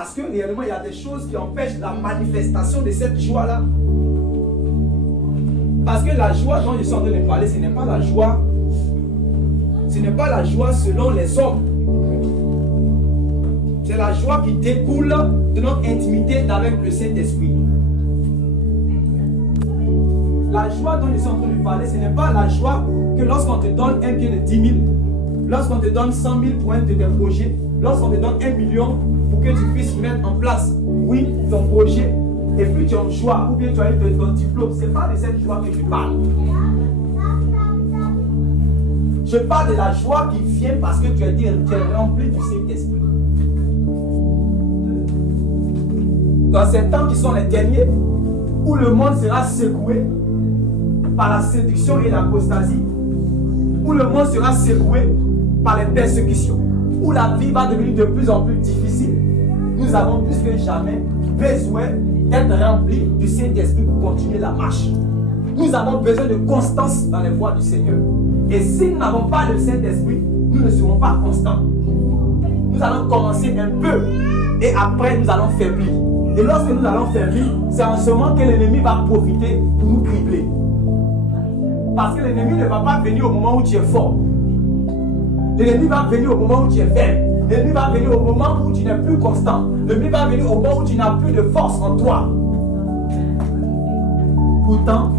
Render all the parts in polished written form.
Parce que réellement, il y a des choses qui empêchent la manifestation de cette joie-là. Parce que la joie dont je suis en train de parler, ce n'est pas la joie. Ce n'est pas la joie selon les hommes. C'est la joie qui découle de notre intimité avec le Saint-Esprit. La joie dont je suis en train de parler, ce n'est pas la joie que lorsqu'on te donne un billet de 10 000, lorsqu'on te donne 100 000 points de tes projets, lorsqu'on te donne 1 million pour que tu puisses mettre en place, oui, ton projet, et puis tu as une joie, ou bien tu as eu ton diplôme. Ce n'est pas de cette joie que je parle. Je parle de la joie qui vient parce que tu es rempli du Saint-Esprit. Dans ces temps qui sont les derniers, où le monde sera secoué par la séduction et l'apostasie, où le monde sera secoué par les persécutions, où la vie va devenir de plus en plus difficile, nous avons plus que jamais besoin d'être remplis du Saint-Esprit pour continuer la marche. Nous avons besoin de constance dans les voies du Seigneur. Et si nous n'avons pas le Saint-Esprit, nous ne serons pas constants. Nous allons commencer un peu et après nous allons faiblir. Et lorsque nous allons faiblir, c'est en ce moment que l'ennemi va profiter pour nous cribler. Parce que l'ennemi ne va pas venir au moment où tu es fort. L'ennemi va venir au moment où tu es faible. L'ennemi va venir au moment où tu n'es plus constant. L'ennemi va venir au moment où tu n'as plus de force en toi. Pourtant,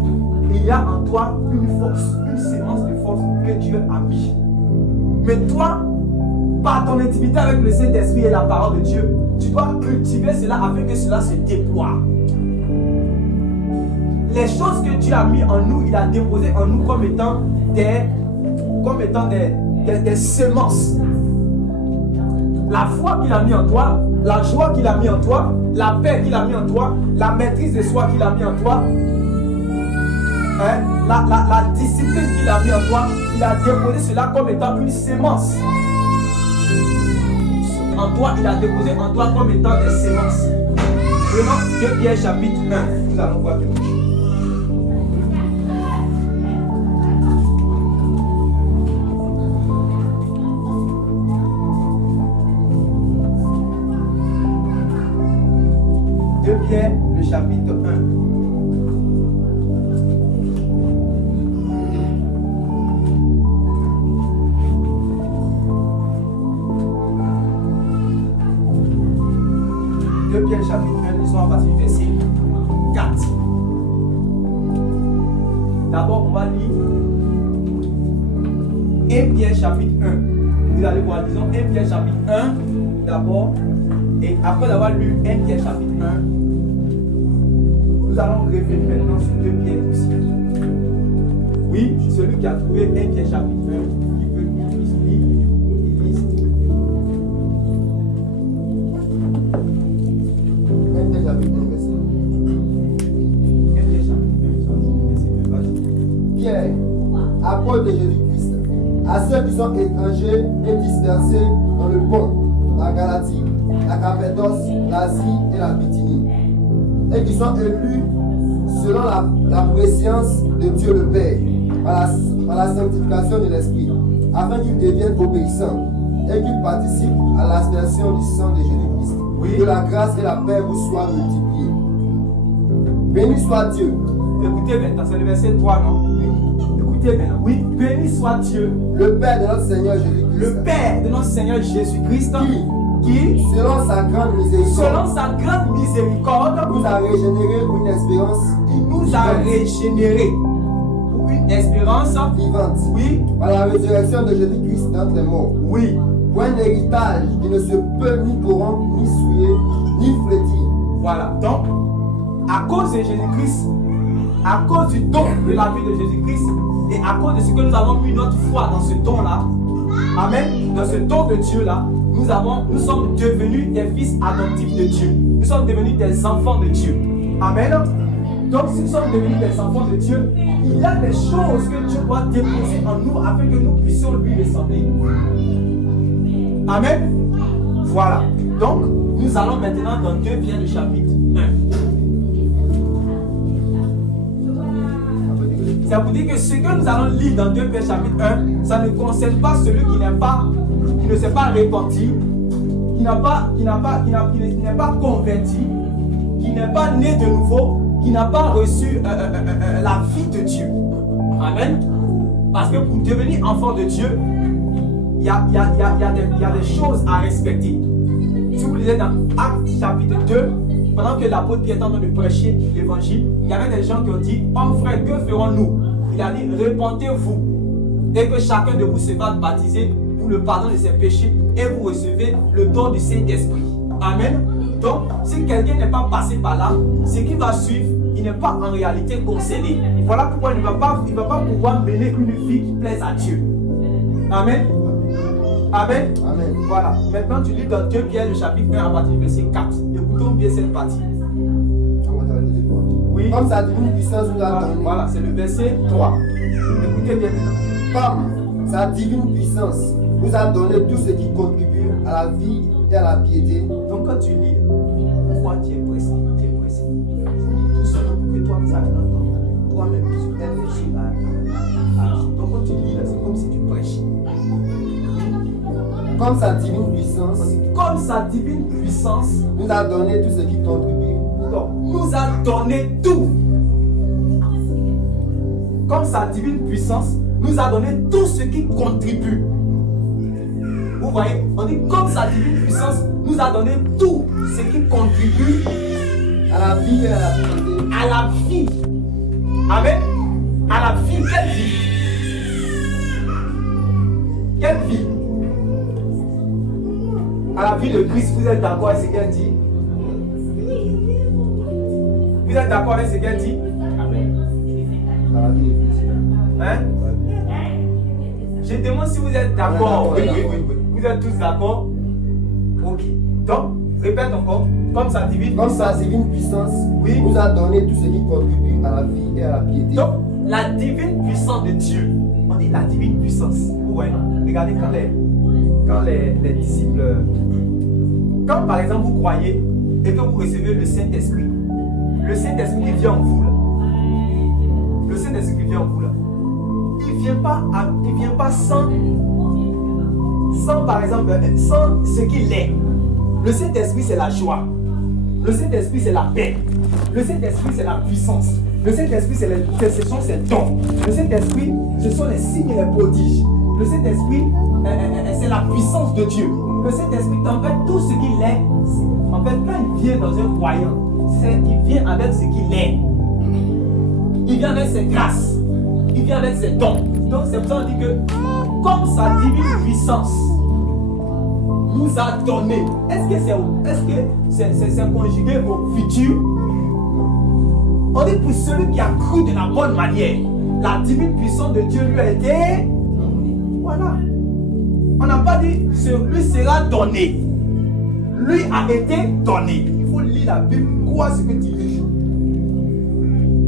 il y a en toi une force, une sémence de force que Dieu a mis. Mais toi, par ton intimité avec le Saint-Esprit et la parole de Dieu, tu dois cultiver cela afin que cela se déploie. Les choses que Dieu a mis en nous, il a déposé en nous comme étant des semences. La foi qu'il a mis en toi, la joie qu'il a mis en toi, la paix qu'il a mis en toi, la maîtrise de soi qu'il a mis en toi, la discipline qu'il a mis en toi, il a déposé cela comme étant une sémence. En toi, il a déposé en toi comme étant des semences. Prenons 2 Pierre chapitre 1. Nous allons voir quelque chose. Pierre, le chapitre 1. Pierre chapitre 1, nous sommes à partir du verset 4. D'abord, on va lire 1 Pierre chapitre 1. Vous allez voir, disons 1 Pierre chapitre 1 d'abord. Et après avoir lu 1 Pierre chapitre 1, nous allons revenir maintenant sur 2 Pierre aussi. Oui, celui qui a trouvé 1 Pierre chapitre 1, qui veut lire, il lise. 1 Pierre chapitre 1, verset 1. 1 Pierre chapitre 1, verset 1. Pierre, apôtre de Jésus-Christ, à ceux qui sont étrangers et dispersés dans le pont, la Galatie, la Cappadoce, l'Asie et la Bithynie, et qui sont élus selon la préscience de Dieu le Père, par la sanctification de l'Esprit, afin qu'ils deviennent obéissants et qu'ils participent à l'aspersion du sang de Jésus-Christ. Oui. Que la grâce et la paix vous soient multipliées. Béni soit Dieu. Écoutez maintenant, c'est le verset 3, non? Oui. Écoutez maintenant. Oui, béni soit Dieu, le Père de notre Seigneur Jésus-Christ. Le Père de notre Seigneur Jésus-Christ. Qui, selon sa grande miséricorde, nous a régénéré pour une espérance. Il nous a régénéré pour une espérance vivante. Oui. Par la résurrection de Jésus-Christ d'entre les morts. Oui. Pour un héritage qui ne se peut ni corrompre, ni souiller, ni flétir. Voilà. Donc, à cause de Jésus-Christ, à cause du don de la vie de Jésus-Christ, et à cause de ce que nous avons mis notre foi dans ce don-là, amen, dans ce don de Dieu-là, nous sommes devenus des fils adoptifs de Dieu. Nous sommes devenus des enfants de Dieu. Amen. Donc si nous sommes devenus des enfants de Dieu, il y a des choses que Dieu doit déposer en nous afin que nous puissions lui ressembler. Amen. Voilà. Donc nous allons maintenant dans 2 Pierre le chapitre 1. Ça vous dit que ce que nous allons lire dans 2 Pierre chapitre 1, ça ne concerne pas celui qui ne s'est pas repenti, n'est pas converti, qui n'est pas né de nouveau, qui n'a pas reçu la vie de Dieu. Amen. Parce que pour devenir enfant de Dieu, il y a des choses à respecter. Si vous lisez dans Actes chapitre 2, pendant que l'apôtre Pierre est en train de prêcher l'évangile, il y avait des gens qui ont dit, oh frère, que ferons-nous? Il a dit, repentez-vous et que chacun de vous se fasse baptiser pour le pardon de ses péchés et vous recevez le don du Saint-Esprit. Amen. Donc, si quelqu'un n'est pas passé par là, ce qui va suivre, il n'est pas en réalité concerné. Voilà pourquoi il ne va pas pouvoir mener une vie qui plaise à Dieu. Amen. Amen. Amen. Voilà. Maintenant, tu lis dans 2 Pierre, le chapitre 1 à partir du verset 4. Écoutons bien cette partie. Oui. Comme sa divine puissance nous a donné. Voilà, c'est le verset 3. Écoutez bien maintenant. Comme sa divine puissance nous a donné tout ce qui contribue à la vie et à la piété. Donc quand tu lis, pourquoi tu es pressé? Tu es pressé. Tout ça pour que toi, ça toi-même, tu réfléchis à. Donc quand tu lis là, c'est comme si tu prêches. Comme sa divine puissance. Comme sa divine puissance nous a donné tout ce qui contribue. Donc, nous a donné tout. Comme sa divine puissance nous a donné tout ce qui contribue. Vous voyez, on dit comme sa divine puissance nous a donné tout ce qui contribue à la vie et à la piété. À la vie. Amen. À la vie. Quelle vie? Quelle vie? À la vie de Christ, vous êtes d'accord avec ce qu'elle dit? Vous êtes d'accord avec ce qu'elle dit? Amen. À la vie de Christ. Hein? Je demande si vous êtes d'accord. Oui. Vous êtes tous d'accord? Ok. Donc, répète encore. Comme sa divine puissance oui, nous a donné tout ce qui contribue à la vie et à la piété. Donc, la divine puissance de Dieu. On dit la divine puissance. Vous voyez? Regardez quand les disciples, quand par exemple vous croyez et que vous recevez le Saint-Esprit qui vient en vous là, le Saint-Esprit qui vient en vous là, il vient pas sans par exemple, sans ce qu'il est. Le Saint-Esprit c'est la joie, le Saint-Esprit c'est la paix, le Saint-Esprit c'est la puissance, le Saint-Esprit ce sont ses dons, le Saint-Esprit ce sont les signes et les prodiges, le Saint-Esprit c'est la puissance de Dieu. Le Saint-Esprit, en fait, tout ce qu'il est, en fait, quand il vient dans un croyant, il vient avec ce qu'il est. Il vient avec ses grâces. Il vient avec ses dons. Donc, c'est pour ça qu'on dit que, comme sa divine puissance nous a donné, est-ce que c'est conjugué au futur? On dit pour celui qui a cru de la bonne manière, la divine puissance de Dieu lui a été. Voilà. On n'a pas dit lui sera donné. Lui a été donné. Il faut lire la Bible, croire ce que tu lis.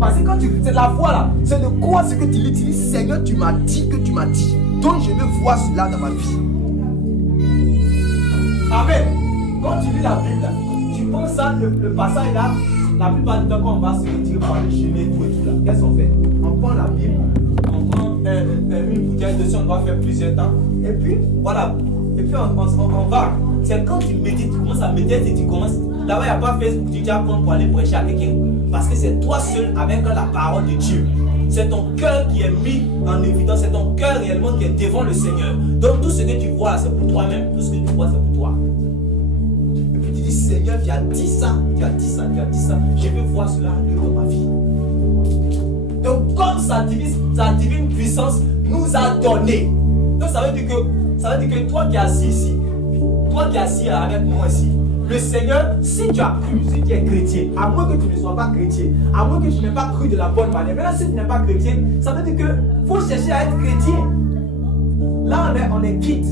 Parce que quand c'est la foi là, c'est de croire ce que tu lis. Tu dis Seigneur, tu m'as dit que tu m'as dit. Donc je veux voir cela dans ma vie. Amen. Quand tu lis la Bible là, tu penses à le passage là, la plupart du temps quand on va se retirer par le chemin et tout là, qu'est-ce qu'on fait? On prend la Bible, on prend une bouteille de sang, on doit faire plusieurs temps. Et puis, voilà. Et puis, on va. C'est quand tu médites, tu commences à méditer et tu commences. Là-bas, il n'y a pas Facebook, tu vas prendre pour aller prêcher à quelqu'un. Parce que c'est toi seul avec la parole de Dieu. C'est ton cœur qui est mis en évidence. C'est ton cœur réellement qui est devant le Seigneur. Donc, tout ce que tu vois, c'est pour toi-même. Tout ce que tu vois, c'est pour toi. Et puis, tu dis Seigneur, tu as dit ça, tu as dit ça, tu as dit ça. Je veux voir cela dans ma vie. Donc, comme sa divine puissance nous a donné. Donc, ça veut dire que toi qui es assis ici, toi qui es assis avec moi ici, le Seigneur, si tu as cru, si tu es chrétien, à moins que tu ne sois pas chrétien, à moins que tu n'aies pas cru de la bonne manière, maintenant si tu n'es pas chrétien, ça veut dire qu'il faut chercher à être chrétien. Là, on est quitte.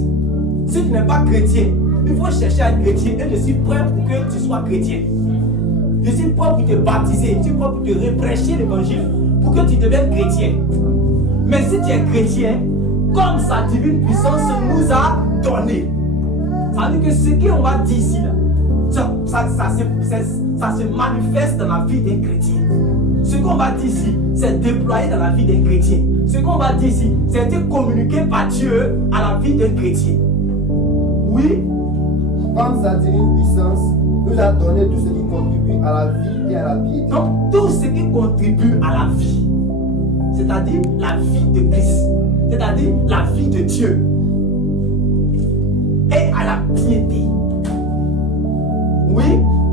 Si tu n'es pas chrétien, il faut chercher à être chrétien et je suis prêt pour que tu sois chrétien. Je suis prêt pour te baptiser, je suis prêt pour te reprêcher l'évangile pour que tu deviennes chrétien. Mais si tu es chrétien, comme sa divine puissance nous a donné, ça veut dire que ce qu'on va dire ici, là, ça se manifeste dans la vie d'un chrétien. Ce qu'on va dire ici, c'est déployé dans la vie d'un chrétien. Ce qu'on va dire ici, c'est été communiqué par Dieu à la vie d'un chrétien. Oui, par sa divine puissance, nous a donné tout ce qui contribue à la vie et à la piété. Donc, tout ce qui contribue à la vie, c'est-à-dire la vie de Christ, c'est-à-dire la vie de Dieu, et à la piété. Oui.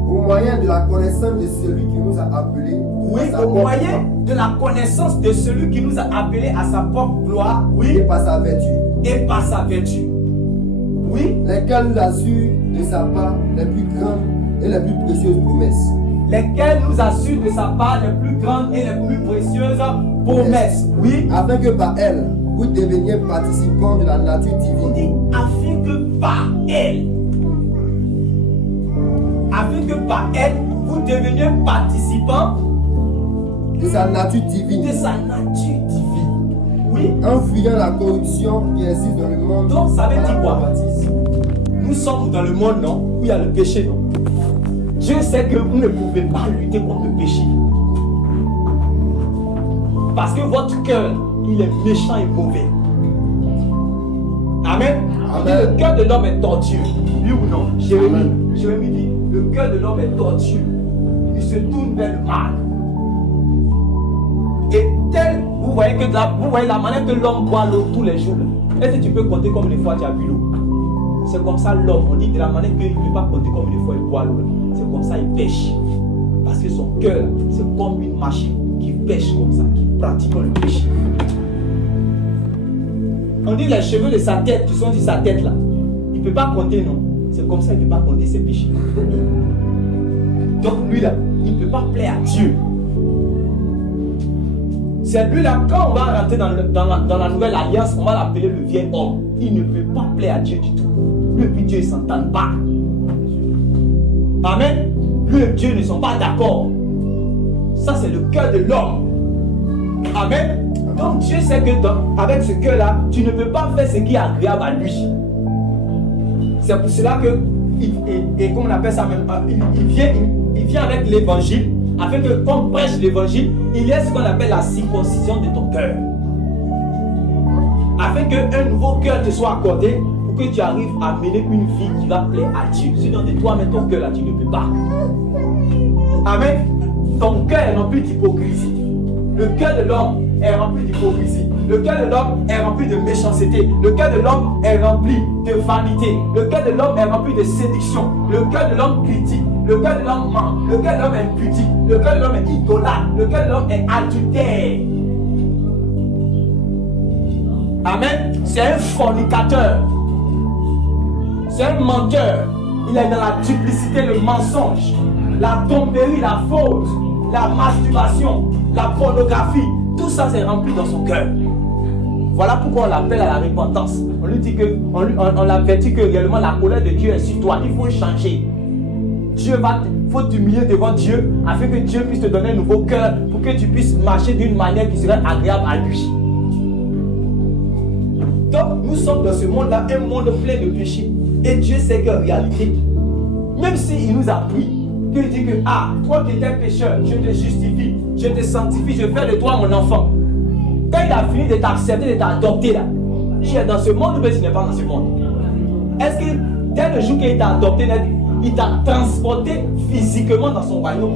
Au moyen de la connaissance de celui qui nous a appelés. Oui, au moyen de la connaissance de celui qui nous a appelés à sa propre gloire. Oui. Et par sa vertu. Et par sa vertu. Oui. Lesquels nous assurent de sa part les plus grandes et les plus précieuses promesses. Lesquels nous assurent de sa part les plus grandes et les plus précieuses promesses. Oui. Afin que par elle, vous deveniez participants de la nature divine. On dit afin que par elle. Afin que par elle, vous deveniez participants de sa nature divine. De sa nature divine. Oui. En fuyant la corruption qui existe dans le monde. Donc ça veut dire quoi? Nous sommes dans le monde, non? Où il y a le péché, non? Dieu sait que vous ne pouvez pas lutter contre le péché. Parce que votre cœur, il est méchant et mauvais. Amen. Amen. Le cœur de l'homme est tortueux. Oui ou non? Jérémie dit, le cœur de l'homme est tortueux. Il se tourne vers le mal. Et tel, vous voyez la manière que l'homme boit l'eau tous les jours. Est-ce que tu peux compter combien de fois tu as bu l'eau? C'est comme ça l'homme, on dit de la manière qu'il ne peut pas compter combien de fois il boit l'eau. C'est comme ça il pêche. Parce que son cœur, c'est comme une machine qui pêche comme ça, qui pratique le péché. On dit les cheveux de sa tête qui sont sur sa tête là. Il ne peut pas compter, non? C'est comme ça il ne peut pas compter ses péchés. Donc lui là, il ne peut pas plaire à Dieu. C'est lui là, quand on va rentrer dans la nouvelle alliance, on va l'appeler le vieil homme. Il ne peut pas plaire à Dieu du tout. Lui et Dieu ne s'entendent pas. Amen. Lui et Dieu ne sont pas d'accord. Ça c'est le cœur de l'homme. Amen. Donc Dieu sait que avec ce cœur là, tu ne peux pas faire ce qui est agréable à lui. C'est pour cela que, et comme on appelle ça même, il vient avec l'évangile, afin que, quand on prêche l'évangile, il y a ce qu'on appelle la circoncision de ton cœur. Afin qu'un nouveau cœur te soit accordé, pour que tu arrives à mener une vie qui va plaire à Dieu. Sinon, de toi-même, ton cœur là, tu ne peux pas. Amen. Ton cœur est rempli d'hypocrisie. Le cœur de l'homme est rempli d'hypocrisie. Le cœur de l'homme est rempli de méchanceté. Le cœur de l'homme est rempli de vanité. Le cœur de l'homme est rempli de séduction. Le cœur de l'homme critique. Le cœur de l'homme ment. Le cœur de l'homme est impudique. Le cœur de l'homme est idolâtre. Le cœur de l'homme est adultère. Amen. C'est un fornicateur. C'est un menteur. Il est dans la duplicité, le mensonge, la tromperie, la faute, la masturbation, la pornographie. Tout ça c'est rempli dans son cœur. Voilà pourquoi on l'appelle à la repentance. On lui dit que, on l'avertit que réellement la colère de Dieu est sur toi. Il faut changer. Il faut t'humilier devant Dieu afin que Dieu puisse te donner un nouveau cœur pour que tu puisses marcher d'une manière qui serait agréable à lui. Donc nous sommes dans ce monde-là, un monde plein de péchés. Et Dieu sait qu'en réalité, même s'il nous a pris, qu'il dit que, toi qui étais pécheur, je te justifie, je te sanctifie, je fais de toi mon enfant. Quand il a fini de t'accepter, de t'adopter là, tu es dans ce monde ou bien tu n'es pas dans ce monde? Est-ce que dès le jour qu'il t'a adopté, il t'a transporté physiquement dans son royaume?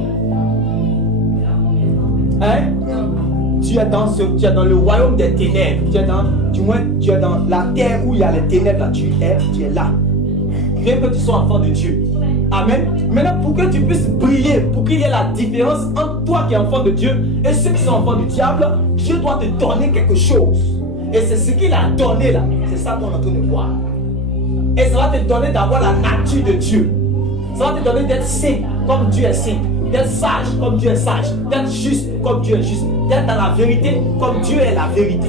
Hein? Tu es dans le royaume des ténèbres. Tu es dans la terre où il y a les ténèbres là. Tu es là. Bien que tu sois enfant de Dieu. Amen. Maintenant, pour que tu puisses briller, pour qu'il y ait la différence entre toi qui es enfant de Dieu et ceux qui sont enfants du diable, Dieu doit te donner quelque chose. Et c'est ce qu'il a donné là. C'est ça qu'on est en train de voir. Et ça va te donner d'avoir la nature de Dieu. Ça va te donner d'être saint comme Dieu est saint. D'être sage comme Dieu est sage. D'être juste comme Dieu est juste. D'être dans la vérité comme Dieu est la vérité.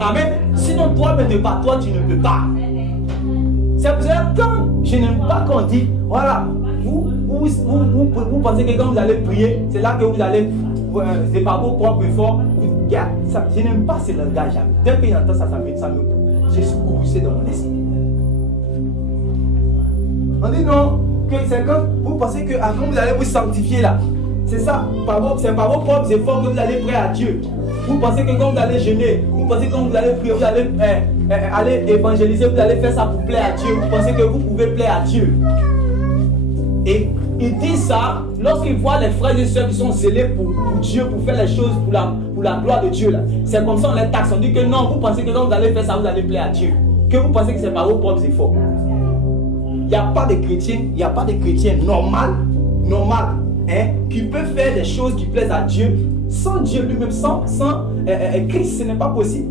Amen. Sinon toi-même de pas toi, tu ne peux pas. C'est pour ça que je n'aime pas qu'on dit, voilà, vous pensez que quand vous allez prier, c'est là que vous allez, c'est par vos propres efforts. Je n'aime pas ce langage. Dès que j'entends ça, je suis courroucé dans mon esprit. On dit non, que c'est quand vous pensez que quand vous allez vous sanctifier là, c'est ça, c'est par vos propres efforts que vous allez prier à Dieu. Vous pensez que quand vous allez jeûner, vous pensez que quand vous allez prier, aller évangéliser, vous allez faire ça pour plaire à Dieu. Vous pensez que vous pouvez plaire à Dieu. Et il dit ça lorsqu'il voit les frères et sœurs qui sont zélés pour Dieu, pour faire les choses pour la gloire de Dieu. C'est comme ça on les taxe. On dit que non, vous pensez que quand vous allez faire ça, vous allez plaire à Dieu. Que vous pensez que c'est par vos propres efforts. Il n'y a pas de chrétien normal, qui peut faire des choses qui plaisent à Dieu sans Dieu lui-même, sans Christ. Ce n'est pas possible.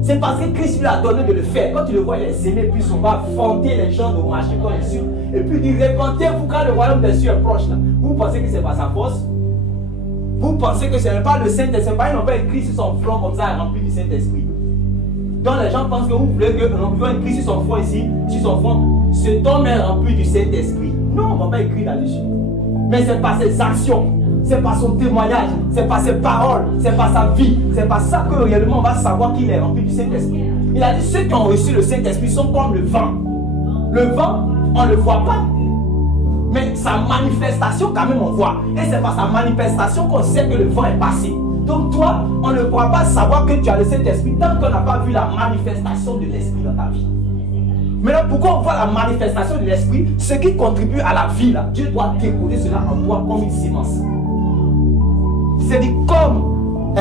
C'est parce que Christ lui a donné de le faire. Quand tu le vois, il est zélé, puis on va fonder les gens de marcher comme les cieux. Et puis il dit, répentez-vous car le royaume des cieux est proche là. Vous pensez que c'est pas sa force? Vous pensez que ce n'est pas le Saint-Esprit? C'est pas, ils n'ont pas écrit sur son front comme ça, rempli du Saint-Esprit. Donc les gens pensent que vous voulez qu'on voit écrit sur son front ici, sur son front, cet homme est rempli du Saint-Esprit. Non, on ne va pas écrire là-dessus. Mais c'est par ses actions, c'est par son témoignage, c'est par ses paroles, c'est par sa vie, c'est par ça que réellement on va savoir qu'il est rempli du Saint-Esprit. Il a dit, ceux qui ont reçu le Saint-Esprit sont comme le vent. Le vent, on ne le voit pas. Mais sa manifestation, quand même, on voit. Et c'est par sa manifestation qu'on sait que le vent est passé. Donc toi, on ne pourra pas savoir que tu as le Saint-Esprit tant qu'on n'a pas vu la manifestation de l'Esprit dans ta vie. Maintenant, pourquoi on voit la manifestation de l'Esprit? Ce qui contribue à la vie, là, Dieu doit déposer cela en toi comme une semence. C'est-à-dire comme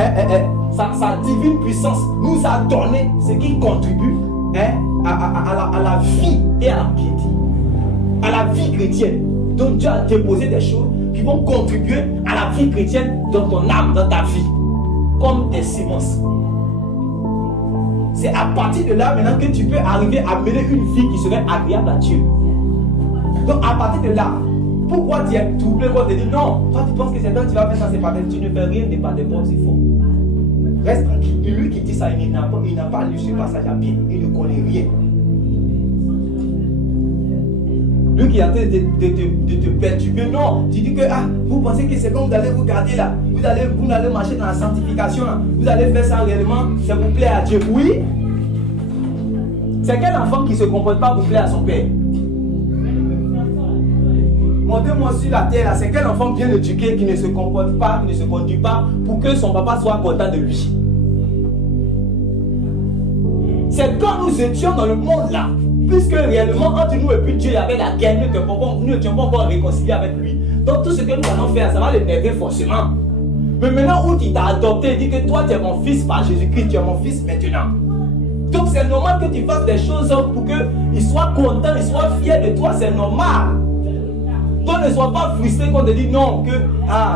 sa divine puissance nous a donné ce qui contribue à la vie et à la piété, à la vie chrétienne. Donc Dieu a déposé des choses qui vont contribuer à la vie chrétienne dans ton âme, dans ta vie, comme des semences. C'est à partir de là maintenant que tu peux arriver à mener une vie qui serait agréable à Dieu. Donc à partir de là, pourquoi tu es troublé quand tu dis non, toi tu penses que c'est toi qui vas faire ça, c'est pas toi, tu ne fais rien de par tes propres efforts. Reste tranquille. Et lui qui dit ça, il n'a pas lu ce passage à pied, il ne connaît rien. Lui qui est en train de te perturber, non, tu dis que vous pensez que c'est quand vous allez vous garder là, vous allez marcher dans la sanctification là, vous allez faire ça réellement, ça vous plaît à Dieu. Oui. C'est quel enfant qui ne se comporte pas pour plaire à son père? Montez-moi sur la terre là, c'est quel enfant bien éduqué qui ne se comporte pas, qui ne se conduit pas pour que son papa soit content de lui? C'est quand nous étions dans le monde là, puisque réellement entre nous et puis Dieu il y avait la guerre, nous n'étions pas encore réconciliés avec lui. Donc tout ce que nous allons faire, ça va l'énerver forcément. Mais maintenant où tu t'as adopté, il dit que toi tu es mon fils par Jésus-Christ, tu es mon fils maintenant. Donc c'est normal que tu fasses des choses pour qu'il soit content, il soit fier de toi, c'est normal. Donc ne sois pas frustré quand on te dit non, que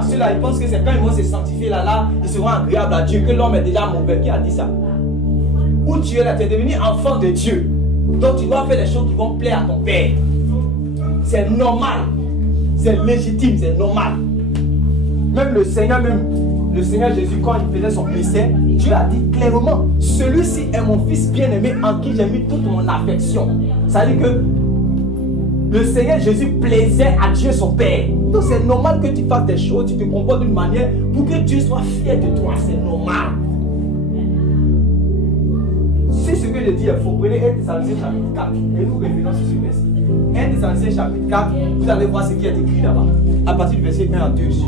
ceux-là ils pensent que c'est quand ils vont se sanctifier là, ils seront agréables à Dieu, que l'homme est déjà mauvais. Qui a dit ça? Où tu es là, tu es devenu enfant de Dieu. Donc tu dois faire des choses qui vont plaire à ton Père. C'est normal. C'est légitime, c'est normal. Même le Seigneur Jésus, quand il faisait son ministère, Dieu a dit clairement, celui-ci est mon fils bien-aimé en qui j'ai mis toute mon affection. Ça veut dire que le Seigneur Jésus plaisait à Dieu son Père. Donc c'est normal que tu fasses des choses, tu te comportes d'une manière pour que Dieu soit fier de toi. C'est normal. Si ce que je dis est faux, prenez 1 Thessaloniciens chapitre 4 et nous revenons sur ce verset. 1 Thessaloniciens chapitre 4, vous allez voir ce qui est écrit là-bas. À partir du verset 1 à 2, si je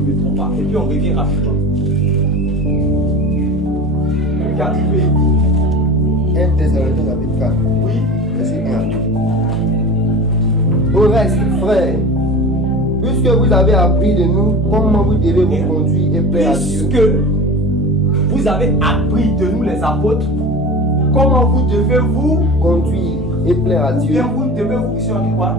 ne me trompe pas. Et puis on revient rapidement. 4, oui. 1 Thessaloniciens chapitre 4. Oui. Verset 1 à 2. Au reste, frères, puisque vous avez appris de nous comment vous devez vous conduire et plaire à Dieu. Puisque vous avez appris de nous les apôtres, comment vous devez vous conduire et plaire à Dieu. Bien, vous devez vous ici en quoi?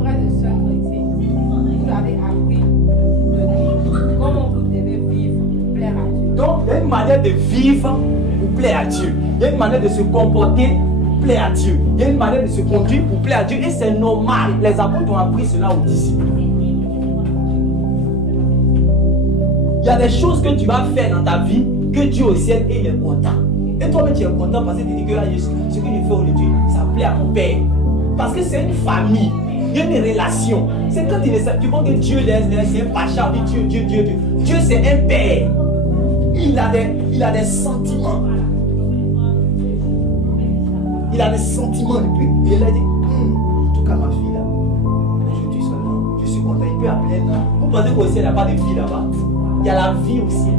Frères et sœurs chrétiens, vous avez appris de nous comment vous devez vivre, plaire à Dieu. Donc, il y a une manière de vivre pour plaire à Dieu. Il y a une manière de se comporter pour plaire à Dieu. Il y a une manière de se conduire pour plaire à Dieu. Et c'est normal. Les apôtres ont appris cela aux disciples. Il y a des choses que tu vas faire dans ta vie que Dieu au ciel et il est content. Et toi-même tu es content parce que tu dis que ce que je fais aujourd'hui, ça plaît à mon Père. Parce que c'est une famille, il y a une relation. C'est quand tu vois que Dieu c'est un pacha, Dieu. Dieu c'est un Père. Il a des sentiments. Il a des sentiments depuis. Et il a dit, en tout cas ma fille là, aujourd'hui seulement, je suis content, il peut appeler un nom. Vous pensez qu'au ciel il n'y a pas de vie là-bas? Il y a la vie au ciel.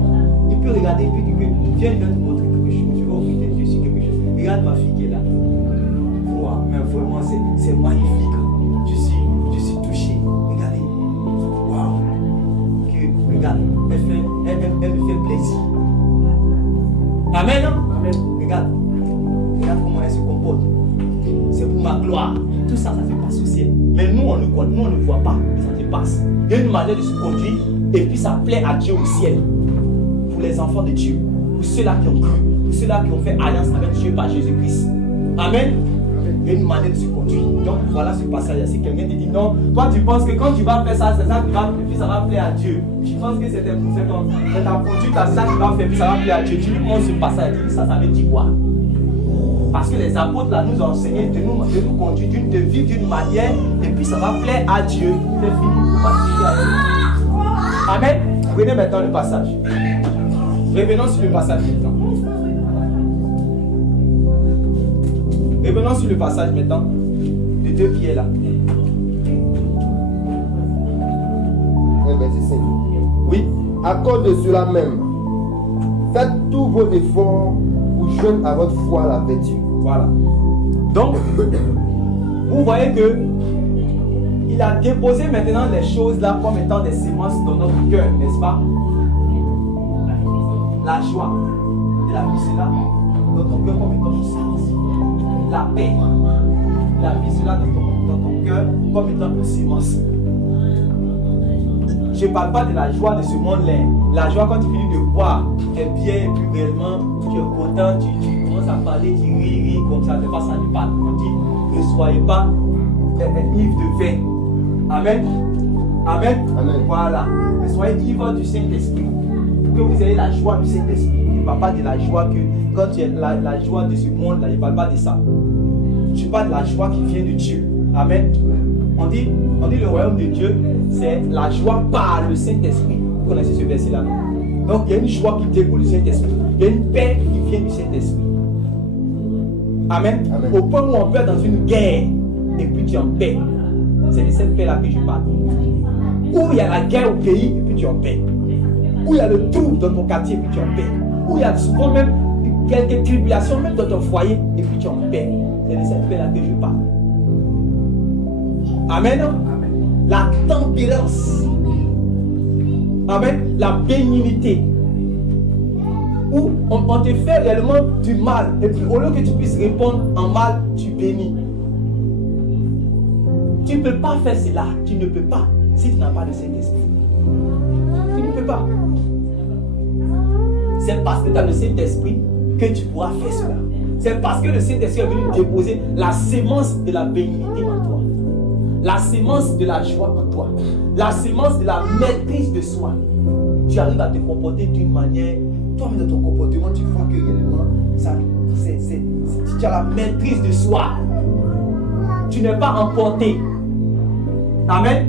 Il peut regarder et puis dire que viens te montrer quelque chose. Tu vas ouvrir tes yeux sur quelque Regarde ma fille qui est là. Wow, mais vraiment, c'est magnifique. Je suis touché. Regardez. Waouh. Regarde, elle me fait plaisir. Amen. Amen. Regarde comment elle se comporte. C'est pour ma gloire. Tout ça, ça se passe au ciel. Mais nous, on ne voit pas. Mais ça se passe. Il y a une manière de se conduire. Et puis ça plaît à Dieu au ciel. Pour les enfants de Dieu. Pour ceux-là qui ont cru. Pour ceux-là qui ont fait alliance avec Dieu par Jésus-Christ. Amen. Il y a une manière de se conduire. Donc voilà ce passage. Si quelqu'un te dit non, toi tu penses que quand tu vas faire ça, c'est ça qui va, puis ça va plaire à Dieu. Tu penses que c'est ta conduite à ça qui va faire, puis ça va plaire à Dieu. Tu lui montres ce passage et dis ça veut dire quoi? Parce que les apôtres là nous ont enseigné de nous conduire, de vivre d'une manière, et puis ça va plaire à Dieu. C'est fini, on va prier à Dieu. Amen. Prenez maintenant le passage. Revenons sur le passage maintenant. Revenons sur le passage maintenant de 2 Pierre là. Verset 5. Oui. À cause de cela même, faites tous vos efforts pour joindre à votre foi la vertu. Voilà. Donc, vous voyez que il a déposé maintenant les choses là comme étant des semences dans notre cœur, n'est-ce pas? La joie. Il a mis cela dans ton cœur comme étant une semence. La paix. Il a mis cela dans ton cœur comme étant une semence. Je ne parle pas de la joie de ce monde-là. La joie quand tu finis de boire, tu es bien et puis réellement, tu es content, tu commences à parler, tu ris comme ça, c'est pas ça du parle. On dit, ne soyez pas ivres de vin. Amen. Amen. Amen. Voilà. Mais soyez ivres du Saint-Esprit. Que vous ayez la joie du Saint-Esprit. Je ne parle pas de la joie que, quand tu as la joie de ce monde-là, je ne parle pas de ça. Je parle de la joie qui vient de Dieu. Amen. On dit le royaume de Dieu, c'est la joie par le Saint-Esprit. Vous connaissez ce verset-là, non? Donc il y a une joie qui découle du Saint-Esprit. Il y a une paix qui vient du Saint-Esprit. Amen. Amen. Au point où on peut être dans une guerre et puis tu es en paix. C'est de cette paix-là que je parle. Où il y a la guerre au pays et puis tu es en paix. Où il y a le trouble dans ton quartier et puis tu es en paix. Où il y a souvent même quelques tribulations même dans ton foyer et puis tu es en paix. C'est de cette paix-là que je parle. Amen. La tempérance. Amen. La bénignité. Où on te fait réellement du mal. Et puis au lieu que tu puisses répondre en mal, tu bénis. Tu ne peux pas faire cela. Tu ne peux pas. Si tu n'as pas le Saint-Esprit. Tu ne peux pas. C'est parce que tu as le Saint-Esprit que tu pourras faire cela. C'est parce que le Saint-Esprit est venu déposer la sémence de la bénignité en toi. La sémence de la joie en toi. La sémence de la maîtrise de soi. Tu arrives à te comporter d'une manière. Toi-même dans ton comportement, tu vois que réellement, tu as la maîtrise de soi. Tu n'es pas emporté. Amen.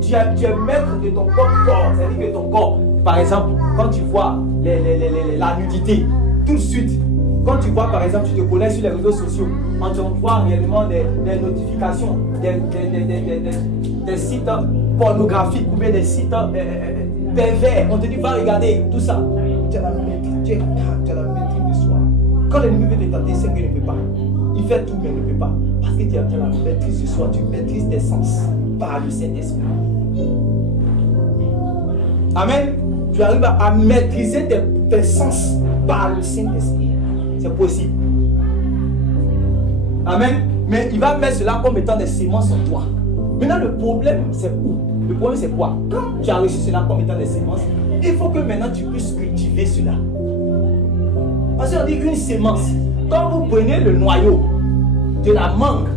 Tu es maître de ton propre corps. C'est-à-dire que ton corps, par exemple, quand tu vois la nudité, tout de suite, quand tu vois par exemple, tu te connais sur les réseaux sociaux, quand tu vois réellement des notifications, des sites pornographiques ou bien des sites pervers, on te dit va regarder tout ça. Tu as la maîtrise de soi. Quand l'ennemi veut te tenter, c'est qu'il ne peut pas. Il fait tout mais il ne peut pas. Parce que tu as la maîtrise de soi, tu maîtrises tes sens par le Saint-Esprit. Amen. Tu arrives à maîtriser tes sens par le Saint-Esprit. C'est possible. Amen. Mais il va mettre cela comme étant des semences en toi. Maintenant, le problème, c'est où? Le problème, c'est quoi? Quand tu as reçu cela comme étant des semences, il faut que maintenant tu puisses cultiver cela. Parce qu'on dit une sémence. Quand vous prenez le noyau de la mangue,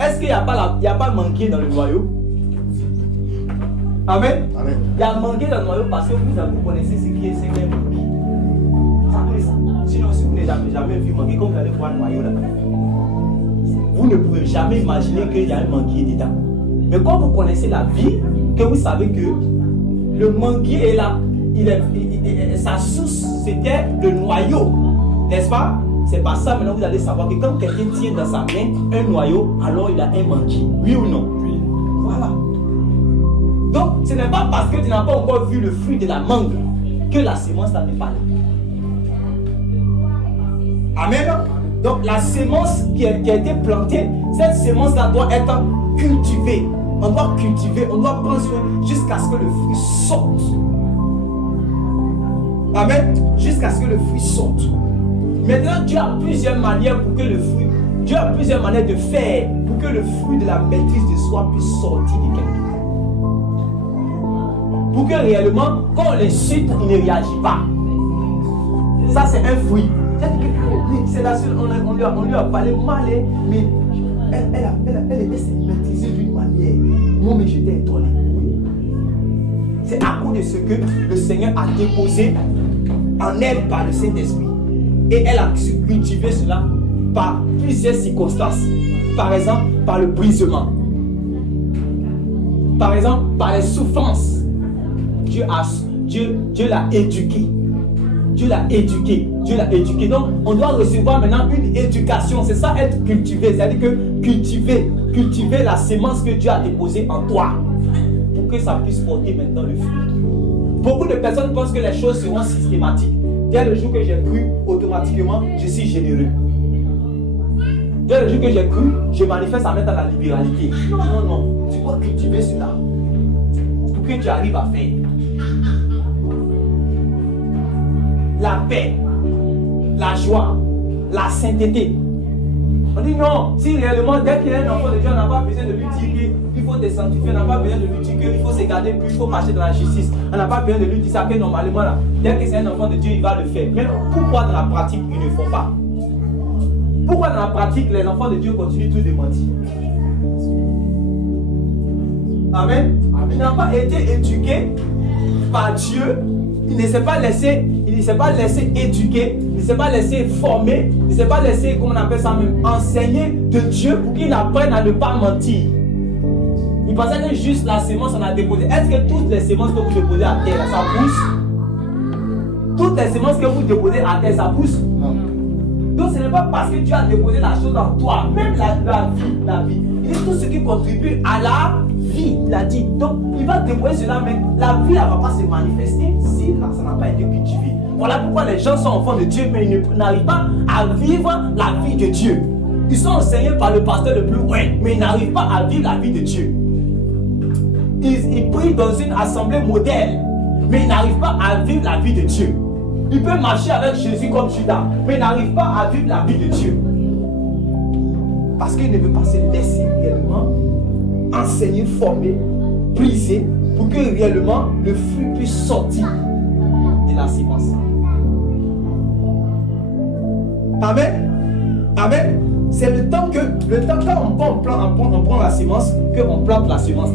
est-ce qu'il n'y a pas manguier dans le noyau? Amen. Amen. Il y a manguier dans le noyau parce que vous connaissez ce qui est un manguier. Sinon, si vous n'avez jamais vu manguier, comme vous allez voir le noyau là, vous ne pouvez jamais imaginer qu'il y a un manguier dedans. Mais quand vous connaissez la vie, que vous savez que le manguier est là, sa source c'était le noyau, n'est-ce pas? C'est pas ça. Maintenant vous allez savoir que quand quelqu'un tient dans sa main un noyau, alors il a un manguier. Oui ou non? Oui. Voilà. Donc ce n'est pas parce que tu n'as pas encore vu le fruit de la mangue que la sémence n'est pas là. Amen. Donc la sémence qui a été plantée, cette sémence-là doit être cultivée. On doit cultiver, on doit prendre soin jusqu'à ce que le fruit sorte. Amen. Jusqu'à ce que le fruit sorte. Maintenant, Dieu a plusieurs manières pour que le fruit, Dieu a plusieurs manières de faire pour que le fruit de la maîtrise de soi puisse sortir de quelqu'un. Pour que réellement, quand on l'insulte, il ne réagit pas. Ça, c'est un fruit. C'est la seule, on lui a parlé mal, mais elle s'est maîtrisée d'une manière. Moi, mais j'étais étonné. C'est à cause de ce que le Seigneur a déposé en elle par le Saint-Esprit. Et elle a su cultiver cela par plusieurs circonstances. Par exemple, par le brisement. Par exemple, par les souffrances. Dieu l'a éduqué. Dieu l'a éduqué. Dieu l'a éduqué. Donc, on doit recevoir maintenant une éducation. C'est ça, être cultivé. C'est-à-dire que cultiver la sémence que Dieu a déposée en toi. Pour que ça puisse porter maintenant le fruit. Beaucoup de personnes pensent que les choses seront systématiques. Dès le jour que j'ai cru, automatiquement, je suis généreux. Dès le jour que j'ai cru, je manifeste à mettre dans la libéralité. Non, non, non. Tu dois cultiver cela. Pour que tu arrives à faire. La paix, la joie, la sainteté. On dit non, si réellement, dès qu'il y a un enfant de Dieu, on n'a pas besoin de lui dire qu'il faut te sanctifier, on n'a pas besoin de lui dire qu'il faut se garder plus, il faut marcher dans la justice. On n'a pas besoin de lui dire ça, que normalement, là, dès que c'est un enfant de Dieu, il va le faire. Mais pourquoi dans la pratique, ils ne font pas? Pourquoi dans la pratique, les enfants de Dieu continuent tous de mentir? Amen. Ils n'ont pas été éduqués par Dieu. Il ne s'est pas laissé éduquer, il ne s'est pas laissé former, il ne s'est pas laissé, comment on appelle ça même, enseigner de Dieu pour qu'il apprenne à ne pas mentir. Il pensait que juste la sémence on a déposé. Est-ce que toutes les sémences que vous déposez à terre, ça pousse? Toutes les sémences que vous déposez à terre, ça pousse? Non. Donc ce n'est pas parce que Dieu a déposé la chose en toi, même la vie. Il dit tout ce qui contribue à la vie, il a dit. Donc il va déposer cela, mais la vie ne va pas se manifester si ça n'a pas été cultivé. Voilà pourquoi les gens sont enfants de Dieu, mais ils n'arrivent pas à vivre la vie de Dieu. Ils sont enseignés par le pasteur le plus loin, mais ils n'arrivent pas à vivre la vie de Dieu. Ils prient dans une assemblée modèle, mais ils n'arrivent pas à vivre la vie de Dieu. Ils peuvent marcher avec Jésus comme Judas, mais ils n'arrivent pas à vivre la vie de Dieu. Parce qu'ils ne veulent pas se laisser réellement enseigner, former, briser, pour que réellement le fruit puisse sortir de la sémence. Amen. Amen. C'est le temps quand on prend la sémence, qu'on plante la sémence.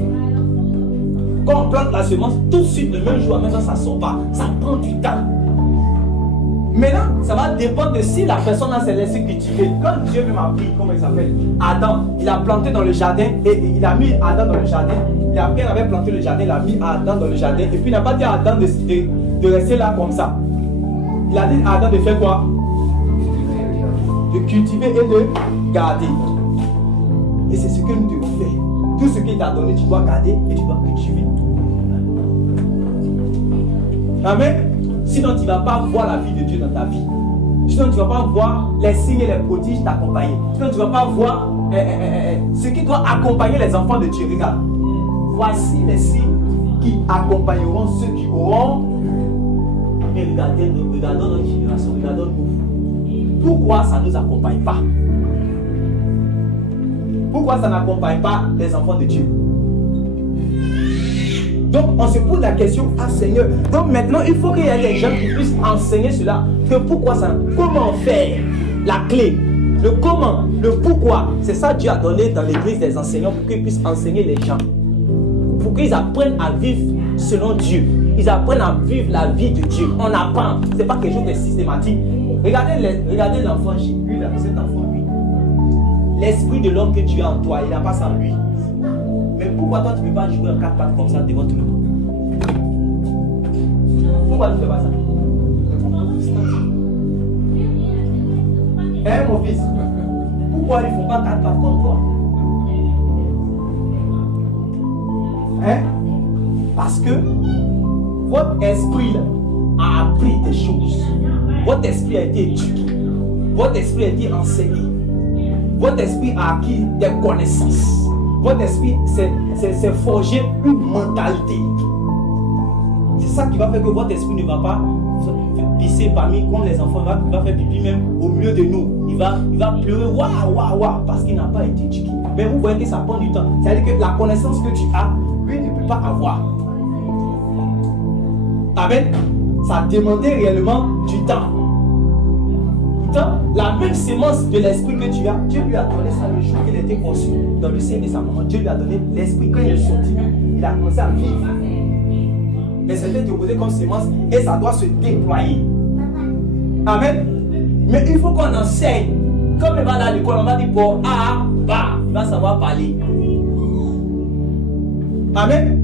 Quand on plante la semence, tout de suite, le même jour, même ça ne sort pas. Ça prend du temps. Maintenant, ça va dépendre de si la personne s'est laissée cultiver. Quand Dieu m'a pris, comment il s'appelle, Adam, il a planté dans le jardin et il a mis Adam dans le jardin. Et après, il avait planté le jardin, il a mis Adam dans le jardin. Et puis, il n'a pas dit à Adam de rester là comme ça. Il a dit à Adam de faire quoi? De cultiver et de garder. Et c'est ce que nous devons faire. Tout ce qu'il t'a donné, tu dois garder et tu dois cultiver. Amen. Sinon, tu ne vas pas voir la vie de Dieu dans ta vie. Sinon, tu ne vas pas voir les signes et les prodiges t'accompagner. Sinon, tu ne vas pas voir ce qui doit accompagner les enfants de Dieu. Regarde. Voici les signes qui accompagneront ceux qui auront. Mais regardons notre génération, regardons nous. Pourquoi ça ne nous accompagne pas? Pourquoi ça n'accompagne pas les enfants de Dieu? Donc on se pose la question, ah Seigneur, donc maintenant il faut qu'il y ait des gens qui puissent enseigner cela. Que pourquoi ça? Comment faire? La clé, le comment, le pourquoi. C'est ça Dieu a donné dans l'église des enseignants pour qu'ils puissent enseigner les gens. Pour qu'ils apprennent à vivre selon Dieu. Ils apprennent à vivre la vie de Dieu. On apprend, ce n'est pas quelque chose de systématique. Regardez l'enfant Jésus, cet enfant, lui. L'esprit de l'homme que tu as en toi, il n'a pas ça en lui. Mais pourquoi toi tu ne peux pas jouer en 4-4 comme ça devant tout le monde? Pourquoi tu ne fais pas ça? Hein mon fils? Pourquoi ils ne font pas 4-4 comme toi? Hein? Parce que votre esprit là, a appris des choses. Votre esprit a été éduqué. Votre esprit a été enseigné. Votre esprit a acquis des connaissances. Votre esprit s'est forgé une mentalité. C'est ça qui va faire que votre esprit ne va pas pisser parmi comme les enfants. Il va faire pipi même au milieu de nous. Il va pleurer, waouh, waouh, waouh, parce qu'il n'a pas été éduqué. Mais vous voyez que ça prend du temps. C'est-à-dire que la connaissance que tu as, lui ne peut pas avoir. Amen. Ça a demandé réellement du temps. La même sémence de l'esprit que tu as, Dieu lui a donné ça le jour qu'il était conçu dans le sein de sa maman. Dieu lui a donné l'esprit. Quand il est sorti, il a commencé à vivre. Mais c'était déposé comme sémence et ça doit se déployer. Amen. Mais il faut qu'on enseigne. Comme il va aller à l'école, on va dire pour A, bah, il va savoir parler. Amen.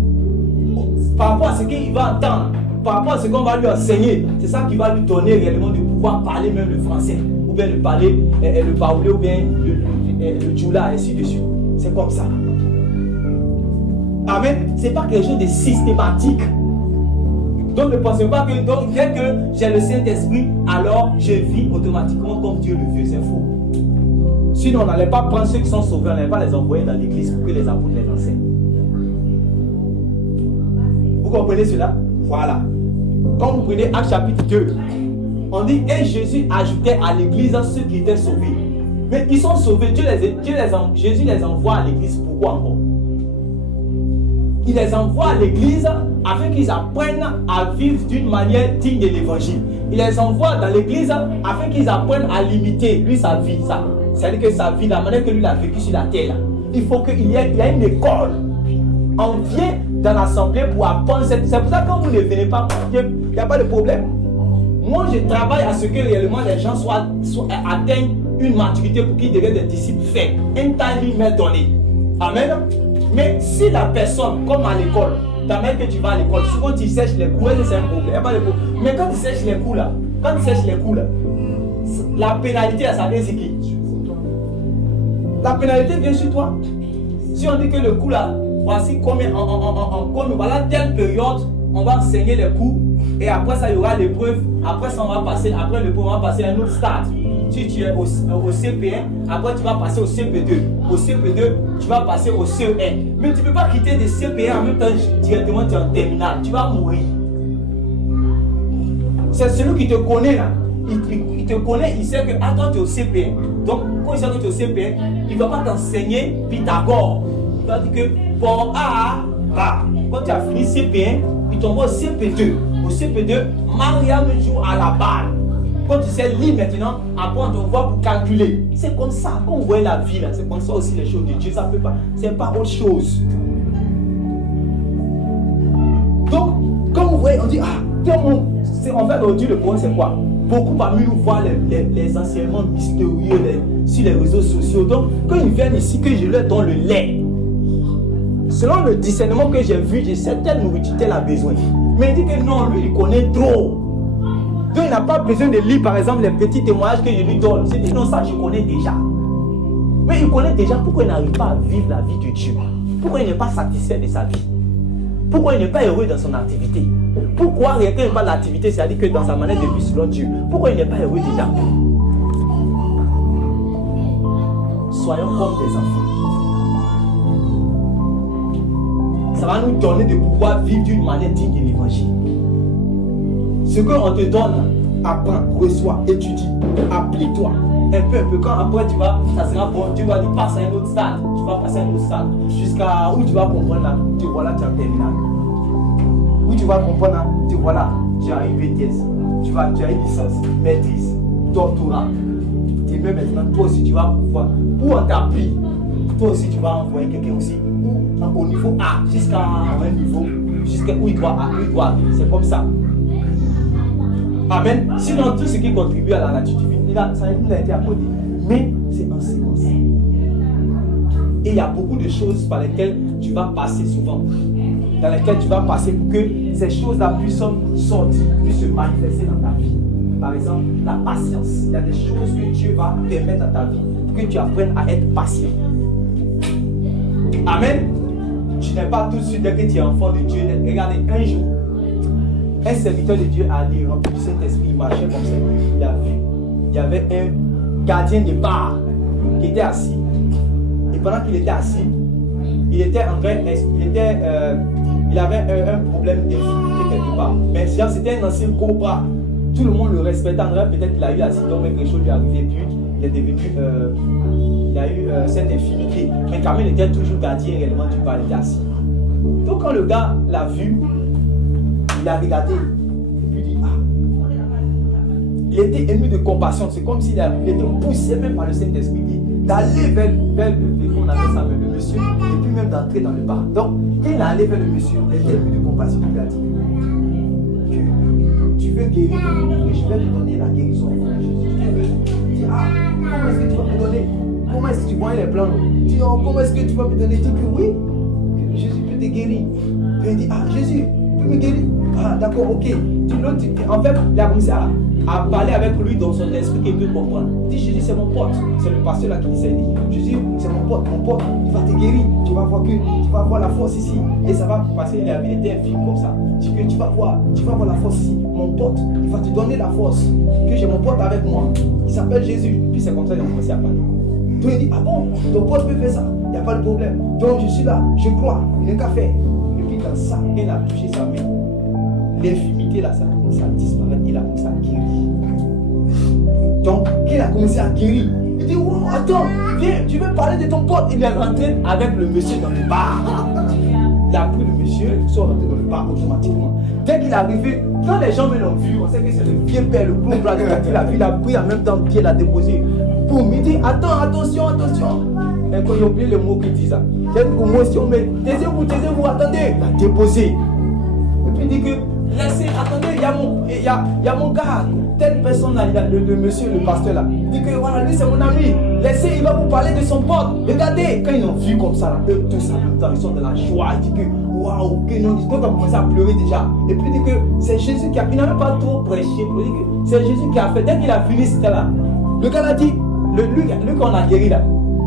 Par rapport à ce qu'il va entendre, par rapport à ce qu'on va lui enseigner, c'est ça qui va lui donner réellement de pouvoir parler même le français, ou bien le parler, le baoulé, ou bien le djoula, ainsi de suite. C'est comme ça. Amen. C'est pas quelque chose de systématique. Donc ne pensez pas que donc, dès que j'ai le Saint-Esprit, alors je vis automatiquement comme Dieu le veut. C'est faux. Sinon, on n'allait pas prendre ceux qui sont sauvés, on n'allait pas les envoyer dans l'église pour que les apôtres les enseignent. Vous comprenez cela? Voilà. Quand vous prenez Actes chapitre 2, on dit et Jésus ajoutait à l'église ceux qui étaient sauvés. Mais ils sont sauvés, Jésus les envoie à l'église. Pourquoi encore? Il les envoie à l'église afin qu'ils apprennent à vivre d'une manière digne de l'évangile. Il les envoie dans l'église afin qu'ils apprennent à limiter lui sa vie. C'est-à-dire que sa vie, la manière que lui a vécu sur la terre. Il faut qu'il y ait une école. On vient dans l'assemblée pour apprendre. C'est pour ça que quand vous ne venez pas, il n'y a pas de problème. Moi, je travaille à ce que réellement les gens atteignent une maturité pour qu'ils deviennent des disciples faits. Un temps lui m'est donné. Amen. Mais si la personne, comme à l'école, ta mère que tu vas à l'école, souvent tu sèches les cours, c'est un problème. Il n'y a pas de problème. Mais quand tu sèches les cours là, la pénalité, ça vient sur qui? La pénalité vient sur toi. Si on dit que le cours là, voici combien, voilà telle période, on va enseigner les cours, et après ça, il y aura l'épreuve, après ça, on va passer, après l'épreuve, on va passer à un autre stade. Si tu es au CP1, après tu vas passer au CP2. Au CP2, tu vas passer au CE1. Mais tu ne peux pas quitter de CP1 en même temps, directement tu es en terminale. Tu vas mourir. C'est celui qui te connaît là. Il te connaît, il sait que toi tu es au CP1. Donc, quand il sait que tu es au CP1, il ne va pas t'enseigner Pythagore. Il va dire que pour A, quand tu as fini CP1, il t'envoie au CP2. Au CP2, Mariam joue à la balle. Quand tu sais lire maintenant, après on te voit pour calculer. C'est comme ça. Quand vous voyez la vie là, c'est comme ça aussi les choses de Dieu. Ça peut pas. C'est pas autre chose. Donc, quand vous voyez, on dit en fait aujourd'hui le problème c'est quoi? Beaucoup parmi nous voient les enseignements mystérieux sur les réseaux sociaux. Donc, quand ils viennent ici, que je leur donne le lait, selon le discernement que j'ai vu, j'ai certaines nourritures qu'elle a besoin. Mais il dit que non, lui il connaît trop. Donc il n'a pas besoin de lire par exemple les petits témoignages que je lui donne. C'est dit non, ça je connais déjà. Mais il connaît déjà pourquoi il n'arrive pas à vivre la vie de Dieu. Pourquoi il n'est pas satisfait de sa vie. Pourquoi il n'est pas heureux dans son activité. Pourquoi il n'est pas l'activité, c'est-à-dire que dans sa manière de vivre selon Dieu. Pourquoi il n'est pas heureux dedans. Soyons comme des enfants. Ça va nous donner de pouvoir vivre d'une manière digne de l'évangile. Ce qu'on te donne, apprends, reçois, étudie, applique-toi. Un peu, quand après tu vas, ça sera bon, tu vas dire passe à un autre stade. Tu vas passer à un autre stade. Jusqu'à où tu vas comprendre là, tu vois là, tu as terminé. Où tu vas comprendre là, tu vois là, tu as une BTS. Tu as une licence, maîtrise, doctorat. Et même maintenant, toi aussi tu vas pouvoir, ou on t'appuie, toi aussi tu vas envoyer quelqu'un aussi, ou au niveau A, jusqu'à un niveau, jusqu'à où il doit arriver. C'est comme ça. Amen. Sinon, tout ce qui contribue à la nature divine, ça a été accordé. Mais c'est en séquence. Et il y a beaucoup de choses par lesquelles tu vas passer souvent. Dans lesquelles tu vas passer pour que ces choses-là puissent sortir, puissent se manifester dans ta vie. Par exemple, la patience. Il y a des choses que Dieu va permettre à ta vie pour que tu apprennes à être patient. Amen. Tu n'es pas tout de suite dès que tu es enfant de Dieu. Regardez, un jour, un serviteur de Dieu a allé rempli du Saint-Esprit, il marchait comme ça, il a vu. Il y avait gardien de bar qui était assis. Et pendant qu'il était assis, il était en train, il avait un problème d'infimité quelque part. Mais c'était un ancien cobra. Tout le monde le respectait. Peut-être qu'il a eu l'accident, mais quelque chose lui est arrivé, puis il est devenu, il a eu cette infimité. Mais quand même, il était toujours gardien réellement du bar, il était assis. Donc quand le gars l'a vu, il a regardé et puis il dit il était ému de compassion. C'est comme s'il était poussé même par le Saint-Esprit d'aller vers on appelle ça, le monsieur, et puis même d'entrer dans le bar. Donc quand il est allé vers le monsieur, il était ému de compassion. Il a dit que tu veux guérir, et je vais te donner la guérison. Il dit comment est-ce que tu vas me donner? Comment est-ce que tu vois les plans? Il dit comment est-ce que tu vas me donner? Il dit que oui, que Jésus peut te guérir. Et il dit Jésus peut me guérir. D'accord, ok. En fait, il a commencé à parler avec lui dans son esprit qu'il peut comprendre. Il dit Jésus c'est mon pote. C'est le pasteur là qui dit ça. Il dit Jésus c'est mon pote, il va te guérir. Tu vas voir que tu vas avoir la force ici. Et ça va passer, il était un film comme ça. Tu vas voir la force ici. Mon pote, il va te donner la force. Que j'ai mon pote avec moi. Il s'appelle Jésus. Puis c'est comme ça qu'il a commencé à parler. Donc il dit bon, ton pote peut faire ça. Il n'y a pas de problème. Donc je suis là, je crois. Il n'est qu'à faire. Et puis dans ça, il a touché sa main. L'infimité là, ça a commencé à disparaître, il a commencé à guérir. Donc, il a commencé à guérir. Il dit, wow, attends, viens, tu veux parler de ton pote? Il est rentré avec le monsieur dans le bar. Il a pris le monsieur, ils sont rentrés dans le bar automatiquement. Dès qu'il est arrivé, quand les gens me l'ont vu, on sait que c'est le vieux père, le gros bras de la ville, il a pris en même temps pied, il a déposé. Boum, il dit, attention. Mais quand il a oublié le mot qu'il dit ça, il a une commotion, mais taisez-vous, attendez. Il a déposé. Et puis il dit que, laissez, attendez, il y a mon gars, telle personne là, le monsieur, le pasteur là. Il dit que voilà, lui c'est mon ami. Laissez, il va vous parler de son pote. Regardez, quand ils l'ont vu comme ça, là, eux tous en même temps, ils sont dans la joie. Il dit que waouh, que non, ils ont commencé à pleurer déjà. Et puis il dit que c'est Jésus qui a, il n'a même pas trop prêché. Il dit que c'est Jésus qui a fait. Dès qu'il a fini ce là, le gars a dit, lui qu'on a guéri là,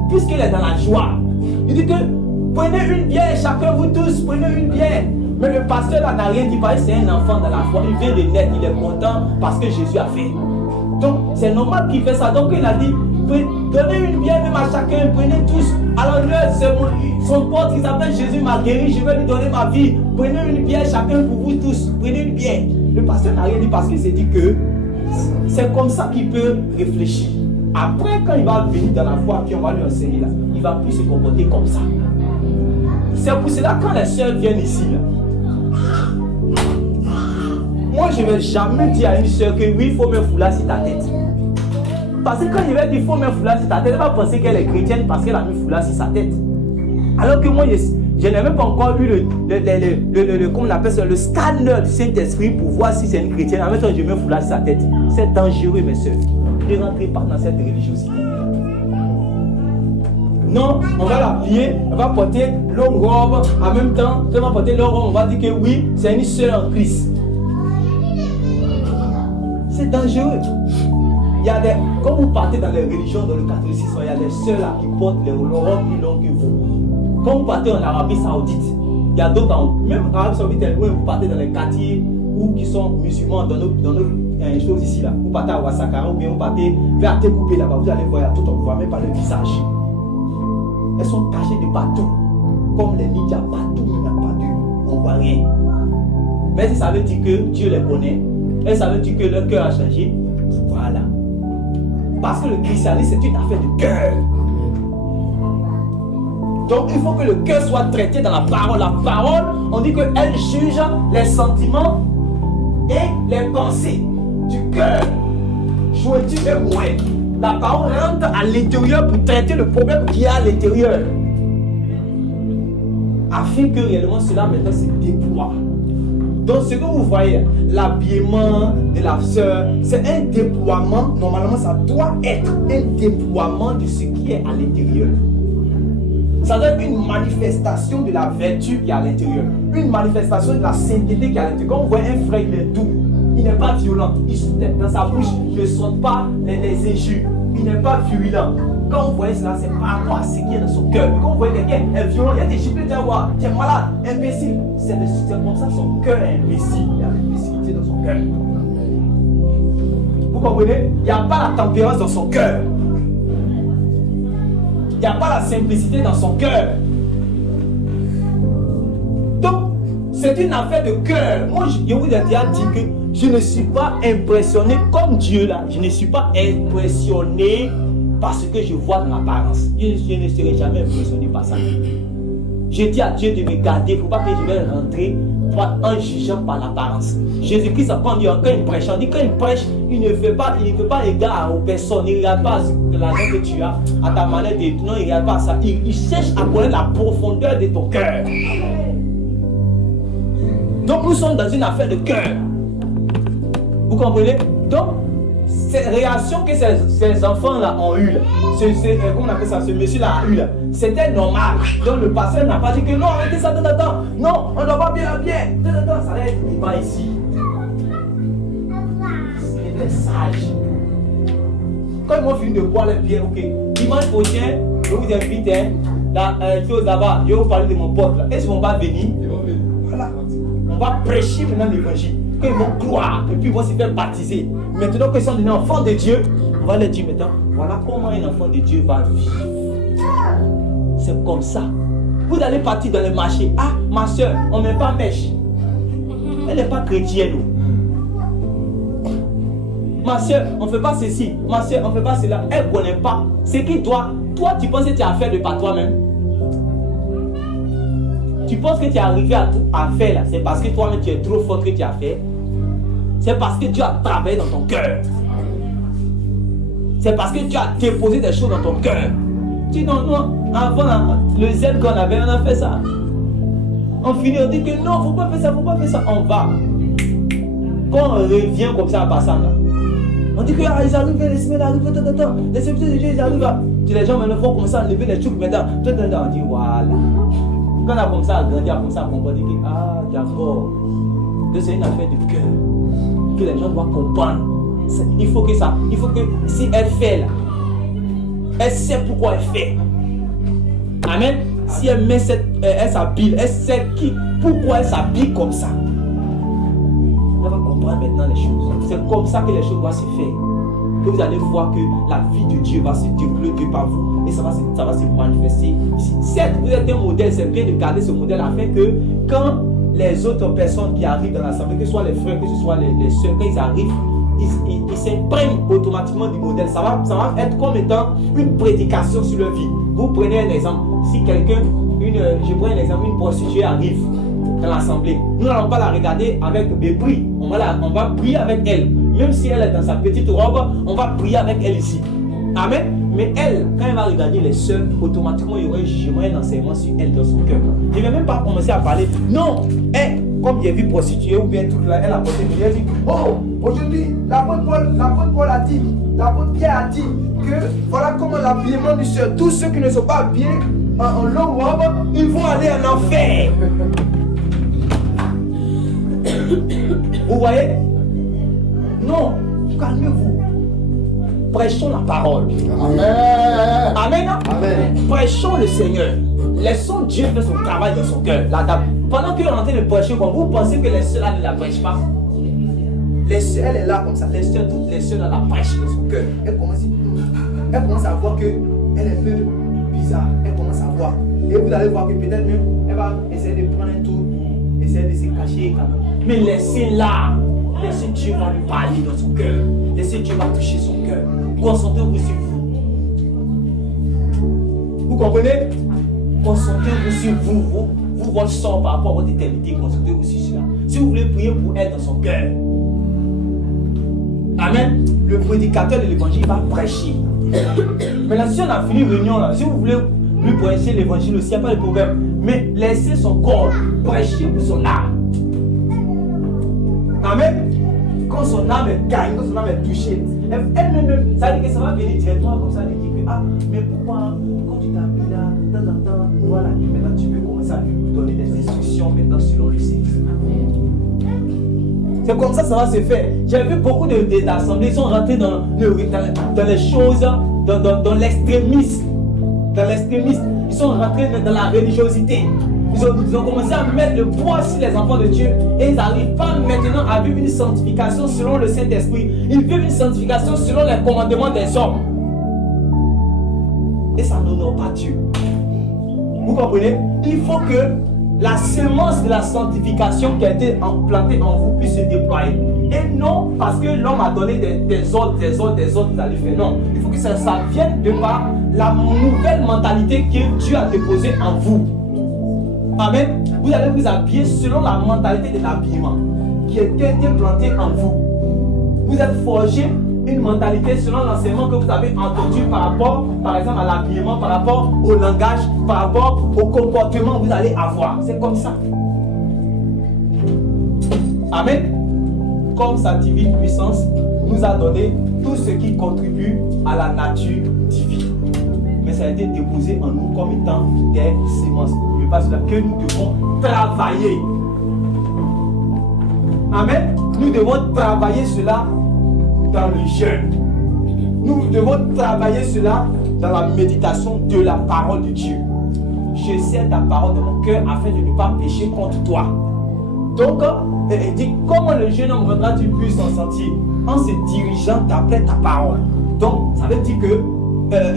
puisqu'il est dans la joie, il dit que prenez une bière, chacun vous tous, prenez une bière. Mais le pasteur là n'a rien dit parce que c'est un enfant dans la foi. Il vient de naître, il est content parce que Jésus a fait. Donc c'est normal qu'il fait ça. Donc il a dit, donnez une bière même à chacun, prenez tous. Alors lui, c'est son pote qui s'appelle Jésus m'a guéri, je vais lui donner ma vie. Prenez une bière chacun pour vous tous. Prenez une bière. Le pasteur n'a rien dit parce qu'il s'est dit que c'est comme ça qu'il peut réfléchir. Après, quand il va venir dans la foi, puis on va lui enseigner là, il va plus se comporter comme ça. C'est pour cela quand les soeurs viennent ici là, moi je ne vais jamais dire à une soeur que oui, il faut mettre foulard sur ta tête. Parce que quand je vais dire il faut mettre foulard sur ta tête, elle va penser qu'elle est chrétienne parce qu'elle a mis foulard sur sa tête. Alors que moi je n'ai même pas encore eu comment on appelle ça, le scanner du Saint-Esprit pour voir si c'est une chrétienne. En même temps je mets foulard sur sa tête. C'est dangereux mes soeurs. Ne rentrez pas dans cette religiosité. Non, on va l'habiller, on va porter longue robe, en même temps, quand on va porter longue robe, on va dire que oui, c'est une sœur en Christ. C'est dangereux. Il y a des, quand vous partez dans les religions, dans le catholicisme, il y a des sœurs là qui portent les robes plus longues que vous. Quand vous partez en Arabie Saoudite, il y a d'autres, même en Arabie Saoudite, vous partez dans les quartiers où qui sont musulmans dans nos choses ici là. Vous partez à Ouassakara ou bien vous partez vers Tekoubé là-bas, vous allez voir tout, on ne voit même pas le visage. Elles sont cachées de partout. Comme les ninjas, partout, il n'y a pas d'eux. On ne voit rien. Mais si ça veut dire que Dieu les connaît, et ça veut dire que leur cœur a changé, voilà. Parce que le christianisme, c'est une affaire de cœur. Donc il faut que le cœur soit traité dans la parole. La parole, on dit qu'elle juge les sentiments et les pensées du cœur. Joue-tu et moi. La parole rentre à l'intérieur pour traiter le problème qui est à l'intérieur. Afin que réellement cela maintenant se déploie. Donc ce que vous voyez, l'habillement de la sœur, c'est un déploiement. Normalement, ça doit être un déploiement de ce qui est à l'intérieur. Ça doit être une manifestation de la vertu qui est à l'intérieur. Une manifestation de la sainteté qui est à l'intérieur. Quand vous voyez un frère, il est doux. Il n'est pas violent. Dans sa bouche, il ne saute pas les injures. Il n'est pas virulent. Quand vous voyez cela, c'est par rapport à ce qui est dans son cœur. Quand vous voyez quelqu'un est violent, il y a des chiffres de voir, tu es malade, imbécile. C'est comme ça son cœur est imbécile. Il y a l'imbécilité dans son cœur. Vous comprenez? Il n'y a pas la tempérance dans son cœur. Il n'y a pas la simplicité dans son cœur. Donc, c'est une affaire de cœur. Moi, je vous ai déjà dit que je ne suis pas impressionné comme Dieu là. Je ne suis pas impressionné par ce que je vois dans l'apparence. Je ne serai jamais impressionné par ça. Je dis à Dieu de me garder. Il ne faut pas que je vais rentrer en jugeant par l'apparence. Jésus-Christ, quand il prêche, on dit quand il prêche, il ne fait pas égard aux personnes. Il ne regarde pas l'argent que tu as, à ta manière de. Non, il ne regarde pas ça. Il cherche à connaître la profondeur de ton cœur. Donc nous sommes dans une affaire de cœur. Vous comprenez? Donc, cette réaction que ces enfants-là ont eue, comment on appelle ça, ce monsieur-là a eu là, c'était normal. Donc le pasteur n'a pas dit que non, arrêtez ça, attends, non, on ne doit pas bien, ça allait être débat ici. C'était sage. Quand ils m'ont fini de boire les bières, ok, dimanche prochain, je vous invite, chose là-bas, je vais vous parler de mon pote là. Est-ce qu'ils ne vont pas venir? Voilà. On va prêcher maintenant l'évangile. Qu'ils vont croire et puis ils vont se faire baptiser. Maintenant qu'ils sont des enfants de Dieu, on va leur dire maintenant, voilà comment un enfant de Dieu va vivre. C'est comme ça. Vous allez partir dans le marché. Ah, ma soeur, on ne met pas mèche. Elle n'est pas chrétienne. Ma soeur, on ne fait pas ceci. Ma soeur, on ne fait pas cela. Elle ne connaît pas. C'est qui toi? Toi, tu penses que tu as affaire de par toi-même? Tu penses que tu es arrivé à faire là? C'est parce que toi-même tu es trop fort que tu as fait. C'est parce que tu as travaillé dans ton cœur. C'est parce que tu as déposé des choses dans ton cœur. Tu dis non, avant le zèle qu'on avait, on a fait ça. On finit, on dit que non, faut pas faire ça, on va. Quand on revient comme ça à Bassam là, on dit que ils arrivent, les semaines arrivent, les semaines de Dieu ils arrivent. Les gens maintenant vont commencer à lever les trucs maintenant. On dit voilà. Quand on a commencé à grandir, comme ça, on va dire que ah d'accord. Que c'est une affaire de cœur. Que les gens doivent comprendre. Il faut que si elle fait là, elle sait pourquoi elle fait. Amen. Si elle met elle s'habille, elle sait pourquoi elle s'habille comme ça. Elle va comprendre maintenant les choses. C'est comme ça que les choses doivent se faire. Que vous allez voir que la vie de Dieu va se développer par vous et ça va se manifester ici. Certes, vous êtes un modèle, c'est bien de garder ce modèle afin que quand les autres personnes qui arrivent dans l'assemblée, que ce soit les frères, que ce soit les soeurs, quand ils arrivent, ils s'imprègnent automatiquement du modèle. Ça va être comme étant une prédication sur leur vie. Vous prenez un exemple. Si quelqu'un, je prends un exemple, une prostituée arrive dans l'assemblée, nous n'allons pas la regarder avec mépris. On va prier avec elle. Même si elle est dans sa petite robe, on va prier avec elle ici. Amen. Mais elle, quand elle va regarder les sœurs, automatiquement il y aura un jugement, un enseignement sur elle dans son cœur. Je ne vais même pas commencer à parler. Non, elle, comme j'ai vu prostituée ou bien toute là, elle a porté une elle dit, oh, aujourd'hui, l'apôtre Paul a dit, l'apôtre Pierre a dit que voilà comment l'habillement du sœur, tous ceux qui ne sont pas habillés en longue robe, ils vont aller en enfer. Vous voyez? Non, calmez-vous. Prêchons la parole. Amen. Amen. Amen. Prêchons le Seigneur. Laissons Dieu faire son travail dans son cœur. La dame. Pendant qu'on est en train de prêcher, vous pensez que les sœurs là ne la prêchent pas? Les sœurs, elle est là comme ça. Les sœurs, toutes les sœurs là la prêchent dans son cœur. Elle commence à voir qu'elle est un peu bizarre. Elle commence à voir. Et vous allez voir que peut-être même, elle va essayer de prendre un tour, essayer de se cacher quand même. Mais laissez-la. Laissez Dieu va lui parler dans son cœur. Laissez Dieu va toucher son cœur. Concentrez-vous sur vous. Vous comprenez? Concentrez-vous sur vous. Votre sort par rapport à votre éternité. Concentrez-vous sur cela. Si vous voulez prier pour elle dans son cœur. Amen. Le prédicateur de l'évangile va prêcher. Maintenant, si on a fini réunion là, si vous voulez lui prêcher l'évangile aussi, il n'y a pas de problème. Mais laissez son corps prêcher pour son âme. Amen. Quand son âme est gagnée, quand son âme est touchée, elle-même, ça veut dire que ça va venir directement comme ça, elle dit que ah, mais pourquoi quand tu t'habilles là, voilà, maintenant tu peux commencer à lui donner des instructions maintenant selon le Seigneur. C'est comme ça va se faire. J'ai vu beaucoup d'assemblées, ils sont rentrés dans les choses, dans l'extrémisme. Dans l'extrémisme, ils sont rentrés dans la religiosité. Ils ont commencé à mettre le poids sur les enfants de Dieu et ils n'arrivent pas maintenant à vivre une sanctification selon le Saint-Esprit. Ils vivent une sanctification selon les commandements des hommes. et ça n'honore pas Dieu. Vous comprenez? Il faut que la semence de la sanctification qui a été implantée en vous puisse se déployer. Et non parce que l'homme a donné des ordres, vous allez faire. Non, il faut que ça vienne de par la nouvelle mentalité que Dieu a déposée en vous. Amen. Vous allez vous habiller selon la mentalité de l'habillement qui a été implantée en vous. Vous êtes forgé une mentalité selon l'enseignement que vous avez entendu par rapport, par exemple, à l'habillement, par rapport au langage, par rapport au comportement que vous allez avoir. C'est comme ça. Amen. Comme sa divine puissance nous a donné tout ce qui contribue à la nature divine. Mais ça a été déposé en nous comme étant des semences. Mais pas cela que nous devons travailler. Amen. Nous devons travailler cela dans le jeûne. Nous devons travailler cela dans la méditation de la parole de Dieu. Je sais ta parole dans mon cœur afin de ne pas pécher contre toi. Donc, il dit comment le jeune homme rendra-t-il plus son sentier? En se dirigeant d'après ta parole. Donc, ça veut dire que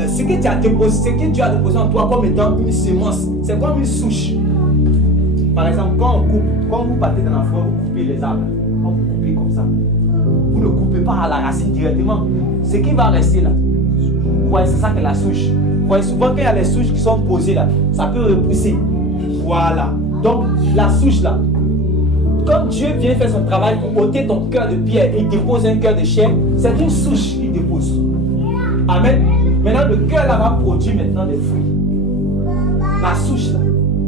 ce que tu as déposé, ce que Dieu a déposé en toi comme étant une semence, c'est comme une souche. Par exemple, quand vous partez dans la forêt, vous coupez les arbres. Quand vous coupez comme ça, vous ne coupez pas à la racine directement. Ce qui va rester là, vous voyez, c'est ça que la souche. Vous voyez, souvent quand il y a les souches qui sont posées là, ça peut repousser. Voilà. Donc, la souche là, quand Dieu vient faire son travail pour ôter ton cœur de pierre et dépose un cœur de chair, c'est une souche qu'il dépose. Amen. Maintenant, le cœur là va produire maintenant des fruits. La souche là,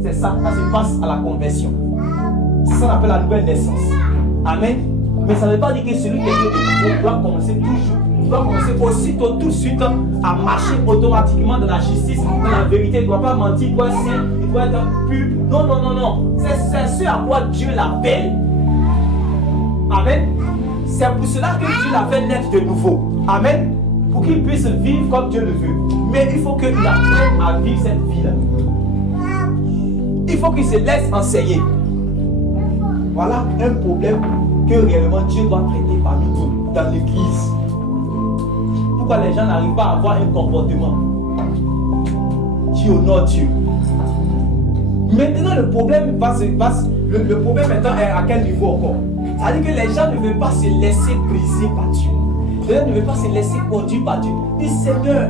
c'est ça. Ça se passe à la conversion. C'est ça qu'on appelle la nouvelle naissance. Amen. Mais ça ne veut pas dire que celui qui est de nouveau doit commencer toujours. Il doit commencer aussitôt, tout de suite, à marcher automatiquement dans la justice, dans la vérité. Il ne doit pas mentir, il doit être saint, il doit être pur. Non, non, non, non. C'est ce à quoi Dieu l'appelle. Amen. C'est pour cela que Dieu l'a fait naître de nouveau. Amen. Pour qu'il puisse vivre comme Dieu le veut. Mais il faut qu'il apprenne à vivre cette vie-là. Il faut qu'il se laisse enseigner. Voilà un problème que réellement Dieu doit traiter parmi nous dans l'église. Pourquoi les gens n'arrivent pas à avoir un comportement qui honore Dieu? Maintenant, le problème le problème maintenant est à quel niveau encore? C'est-à-dire que les gens ne veulent pas se laisser briser par Dieu. Les gens ne veulent pas se laisser conduire par Dieu. Dis Seigneur,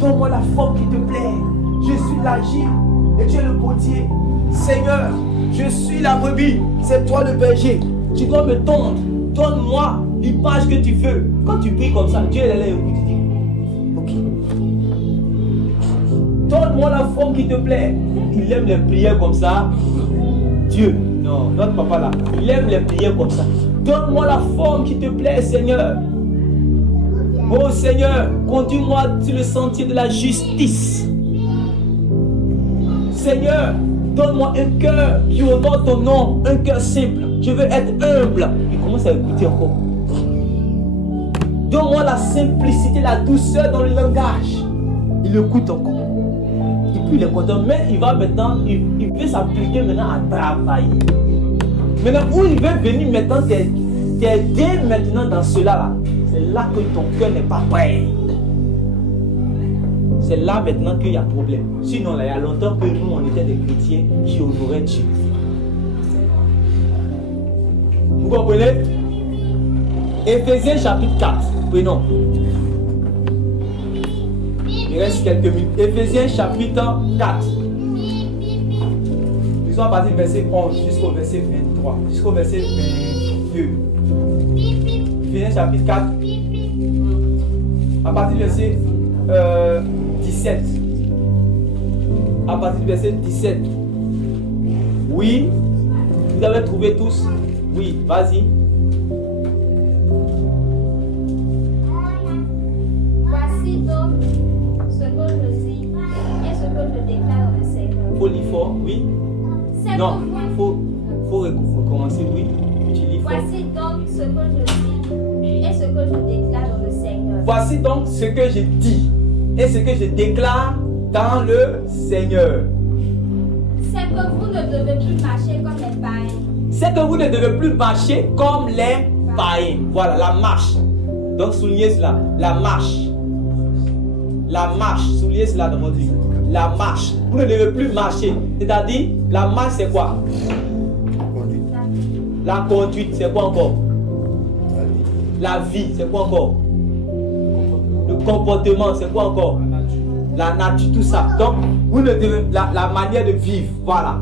donne-moi la forme qui te plaît. Je suis l'agile et tu es le potier. Seigneur, je suis la brebis, c'est toi le berger. Tu dois me tondre. Donne-moi l'image que tu veux. Quand tu pries comme ça, Dieu est là et tu dis ok. Donne-moi la forme qui te plaît. Il aime les prières comme ça. Dieu, non, notre papa là, il aime les prières comme ça. Donne-moi la forme qui te plaît, Seigneur. Oh Seigneur, conduis-moi sur le sentier de la justice. Seigneur, donne-moi un cœur qui honore ton nom, un cœur simple. Je veux être humble. Il commence à écouter encore. Donne-moi la simplicité, la douceur dans le langage. Il écoute encore. Et puis il est content. Mais il va maintenant, il veut s'appliquer maintenant à travailler. Maintenant, où il veut venir maintenant t'aider maintenant dans cela là. C'est là que ton cœur n'est pas prêt. C'est là maintenant qu'il y a problème. Sinon, là, il y a longtemps que nous, on était des chrétiens qui honoraient Dieu. Vous comprenez? Éphésiens chapitre 4. Prenons. Il reste quelques minutes. Éphésiens chapitre 4. Nous sommes à partir du verset 11 jusqu'au verset 23. Jusqu'au verset 22. Éphésiens chapitre 4. À partir du verset 17. À partir du verset 17. Oui. Vous avez trouvé tous? Oui, vas-y. Voici donc ce que je dis et ce que je déclare dans le Seigneur. Faut lire fort, oui. Non, faut recommencer, oui. Tu lis fort. Voici donc ce que je dis et ce que je déclare dans le Seigneur. Voici donc ce que je dis et ce que je déclare dans le Seigneur. C'est que vous ne devez plus marcher comme les païens. C'est que vous ne devez plus marcher comme les païens. Voilà, la marche. Donc soulignez cela, la marche. La marche, soulignez cela dans votre vie. La marche. Vous ne devez plus marcher. C'est-à-dire, la marche, c'est quoi? La conduite, c'est quoi encore? La vie, c'est quoi encore? Le comportement, c'est quoi encore? La nature, tout ça. Donc, vous ne devez, la manière de vivre, voilà.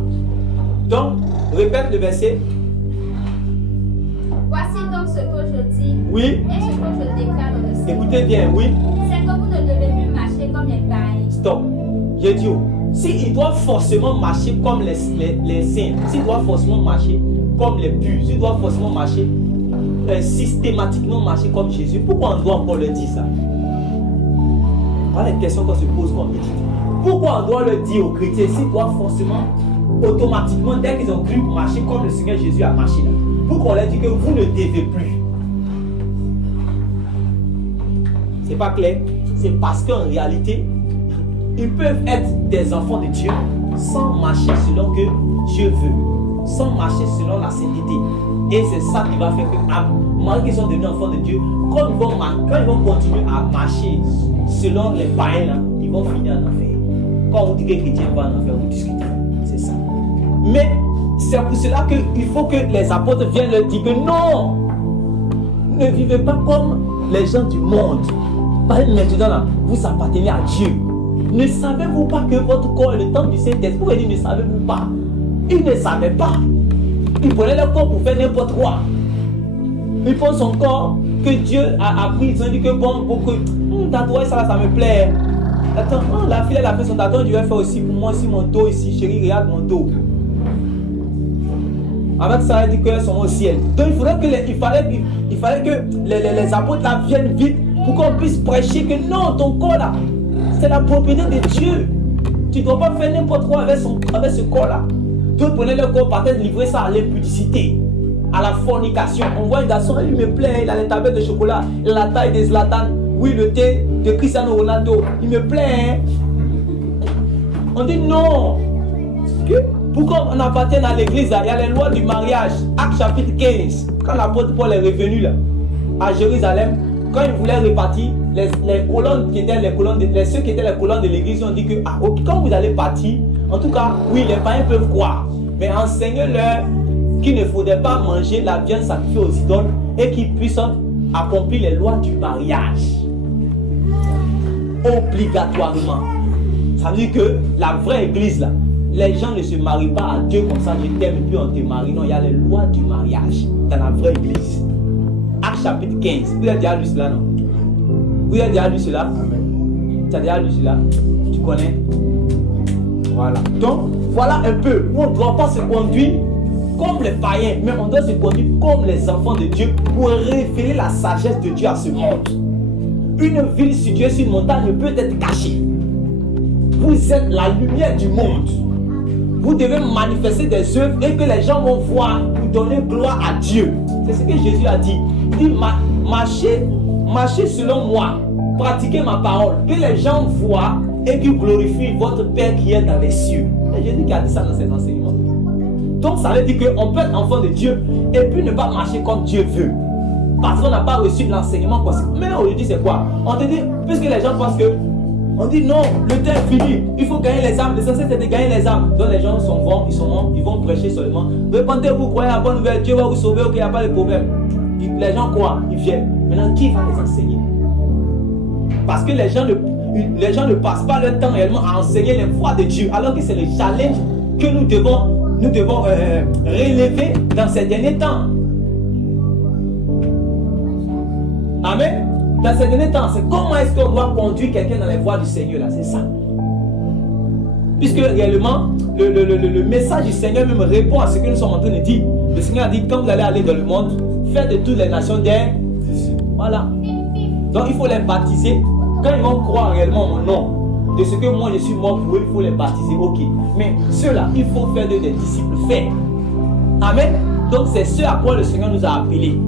Donc, répète le verset. Voici donc ce que je dis. Oui. Et ce que je déclare dans le ciel. Écoutez bien, oui. C'est que vous ne devez plus marcher comme les païens. Stop. J'ai dit, s'il doit forcément marcher comme les saints, s'il doit forcément marcher comme les purs, s'il doit forcément marcher systématiquement marcher comme Jésus, pourquoi on doit encore le dire ça? Voilà les questions qu'on se pose comme médite. Pourquoi on doit le dire aux chrétiens s'ils doivent forcément, automatiquement, dès qu'ils ont cru marcher comme le Seigneur Jésus a marché là? Pourquoi on leur dit que vous ne devez plus? C'est pas clair? C'est parce qu'en réalité, ils peuvent être des enfants de Dieu sans marcher selon que Dieu veut, sans marcher selon la sainteté. Et c'est ça qui va faire que, malgré qu'ils sont devenus enfants de Dieu, quand ils vont continuer à marcher selon les païens, là, ils vont finir en enfer. Quand vous dites que les chrétiens vont en enfer, vous discutez. C'est ça. Mais c'est pour cela qu'il faut que les apôtres viennent leur dire que non, ne vivez pas comme les gens du monde. Maintenant, là, vous appartenez à Dieu. Ne savez-vous pas que votre corps est le temple du Saint-Esprit? Pourquoi il dit ne savez-vous pas? Ils ne savaient pas. Ils prenaient leur corps pour faire n'importe quoi. Ils font son corps que Dieu a pris. Ils ont dit que bon, tatouage ça, ça me plaît. Attends, la fille elle a fait son tatouage, je vais faire aussi pour moi aussi mon dos ici. Chérie, regarde mon dos. Avec ça, elle dit qu'elles sont au ciel. Donc il fallait que les apôtres là viennent vite pour qu'on puisse prêcher que non, ton corps là, c'est la propriété de Dieu. Tu ne dois pas faire n'importe quoi avec ce corps là. D'autres prenaient leur corps, partaient livrer ça à l'impudicité, à la fornication. On voit un garçon, il me plaît, il a les tablettes de chocolat, il a la taille de Zlatan, oui, le thé de Cristiano Ronaldo, il me plaît. On dit non. Pourquoi on appartient à l'église, il y a les lois du mariage, Actes chapitre 15. Quand l'apôtre Paul est revenu là, à Jérusalem, quand il voulait répartir les colonnes qui étaient ceux qui étaient les colonnes de l'église, ont dit que quand vous allez partir, en tout cas, oui, les païens peuvent croire, mais enseignez-leur qu'il ne faudrait pas manger la viande sacrifiée aux idoles et qu'ils puissent accomplir les lois du mariage. Obligatoirement. Ça veut dire que la vraie église là, les gens ne se marient pas à Dieu comme ça, je t'aime et puis on te marie. Non, il y a les lois du mariage dans la vraie église. Actes chapitre 15. Vous avez déjà lu cela, non? Vous avez déjà lu cela? Amen. Tu as déjà lu cela? Tu connais? Voilà. Donc, voilà un peu où on ne doit pas se conduire comme les païens, mais on doit se conduire comme les enfants de Dieu pour révéler la sagesse de Dieu à ce monde. Une ville située sur une montagne ne peut être cachée. Vous êtes la lumière du monde. Vous devez manifester des œuvres et que les gens vont voir pour donner gloire à Dieu. C'est ce que Jésus a dit. Il dit marchez selon moi, pratiquez ma parole, que les gens voient et qu'ils glorifient votre Père qui est dans les cieux. Et Jésus qui a dit ça dans ses enseignements. Donc ça veut dire qu'on peut être enfant de Dieu et puis ne pas marcher comme Dieu veut. Parce qu'on n'a pas reçu l'enseignement. Mais aujourd'hui c'est quoi? On te dit, puisque les gens pensent que on dit non, le temps est fini, il faut gagner les âmes. L'essentiel c'est de gagner les âmes. Donc les gens ils vont prêcher seulement. Repentez-vous, croyez à la bonne nouvelle, Dieu va vous sauver, ok, il n'y a pas de problème. Les gens croient, ils viennent. Maintenant, qui va les enseigner? Parce que les gens ne passent pas leur temps réellement à enseigner les voies de Dieu, alors que c'est le challenge que nous devons relever dans ces derniers temps. Amen. Dans ces derniers temps, c'est comment est-ce qu'on doit conduire quelqu'un dans les voies du Seigneur là, c'est ça. Puisque réellement, le message du Seigneur même répond à ce que nous sommes en train de dire. Le Seigneur a dit, quand vous allez aller dans le monde, faites de toutes les nations des... Voilà. Donc il faut les baptiser. Quand ils vont croire réellement mon nom, de ce que moi je suis mort pour eux, il faut les baptiser, ok. Mais ceux-là, il faut faire d'eux des disciples faits. Amen. Donc c'est ce à quoi le Seigneur nous a appelés.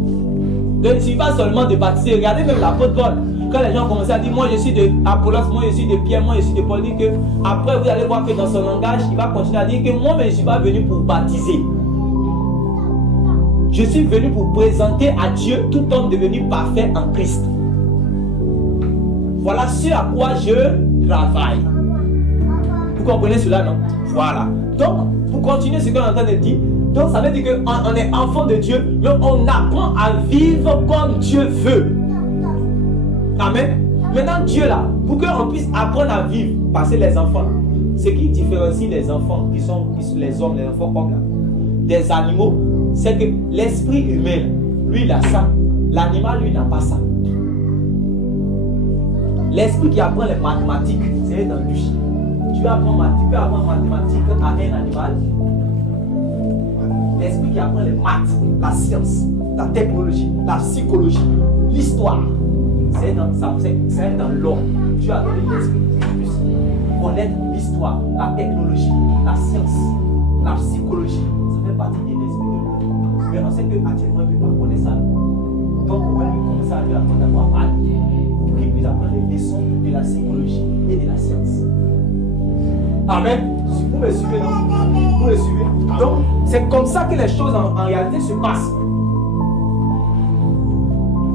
Donc il ne suffit pas seulement de baptiser. Regardez même l'apôtre Paul. Quand les gens commençaient à dire, moi je suis de Apollos, moi je suis de Pierre, moi je suis de Paul, dit que après vous allez voir que dans son langage, il va continuer à dire que moi je ne suis pas venu pour baptiser. Je suis venu pour présenter à Dieu tout homme devenu parfait en Christ. Voilà ce à quoi je travaille. Vous comprenez cela, non? Voilà. Donc, pour continuer ce qu'on est en train de dire, donc ça veut dire qu'on est enfant de Dieu, mais on apprend à vivre comme Dieu veut. Amen. Maintenant, Dieu là, pour qu'on puisse apprendre à vivre, parce que les enfants, ce qui différencie les enfants qui sont les hommes, les enfants hommes là, des animaux, c'est que l'esprit humain, lui il a ça. L'animal, lui, n'a pas ça. L'esprit qui apprend les mathématiques, c'est dans lui. Tu peux apprendre mathématiques à un animal. L'esprit qui apprend les maths, la science, la technologie, la psychologie, l'histoire, c'est dans l'homme. Tu as donné l'esprit pour plus connaître l'histoire, la technologie, la science, la psychologie. Ça fait partie de l'esprit de l'homme. Mais on sait qu'actuellement, il ne peut pas connaître ça. Donc, on va lui commencer à lui apprendre à avoir mal pour qu'il puisse apprendre les leçons de la psychologie et de la science. Amen. Vous me suivez, non? Vous me suivez? Donc, c'est comme ça que les choses en réalité se passent.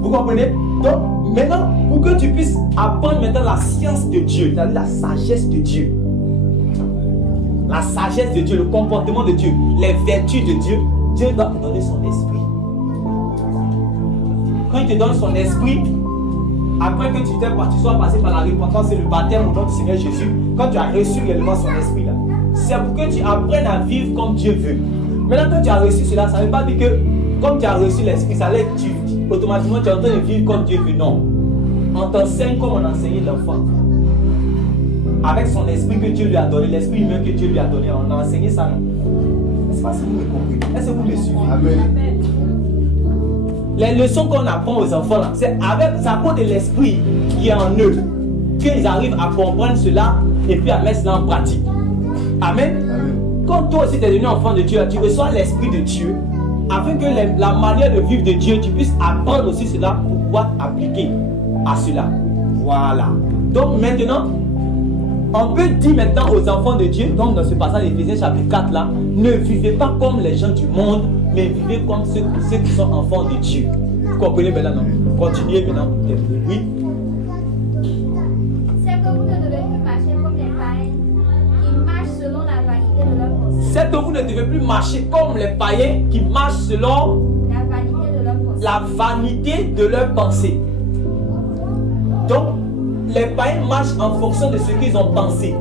Vous comprenez? Donc, maintenant, pour que tu puisses apprendre maintenant la science de Dieu, c'est-à-dire la sagesse de Dieu, la sagesse de Dieu, le comportement de Dieu, les vertus de Dieu, Dieu doit te donner son esprit. Quand il te donne son esprit, après que tu sois passé par la repentance et le baptême au nom du Seigneur Jésus, quand tu as reçu réellement son esprit là, c'est pour que tu apprennes à vivre comme Dieu veut. Maintenant, quand tu as reçu cela, ça ne veut pas dire que comme tu as reçu l'esprit, ça veut dire que automatiquement tu es en train de vivre comme Dieu veut. Non. On t'enseigne comme on enseignait l'enfant. Avec son esprit que Dieu lui a donné, l'esprit humain que Dieu lui a donné, on a enseigné ça. Est-ce que vous me comprenez? Est-ce que vous me suivez? Amen. Les leçons qu'on apprend aux enfants, c'est à cause de l'esprit qui est en eux qu'ils arrivent à comprendre cela et puis à mettre cela en pratique. Amen. Amen. Quand toi aussi tu es devenu enfant de Dieu, tu reçois l'esprit de Dieu afin que la manière de vivre de Dieu, tu puisses apprendre aussi cela pour pouvoir appliquer à cela. Voilà. Donc maintenant, on peut dire maintenant aux enfants de Dieu, donc dans ce passage d'Éphésiens chapitre 4 là, ne vivez pas comme les gens du monde, mais vivez comme ceux qui sont enfants de Dieu. Vous comprenez maintenant, non? Continuez maintenant. Oui. C'est que vous ne devez plus marcher comme les païens qui marchent selon la vanité de leur pensée. C'est que vous ne devez plus marcher comme les païens qui marchent selon la vanité de leur pensée. Donc, les païens marchent en fonction de ce qu'ils ont pensé,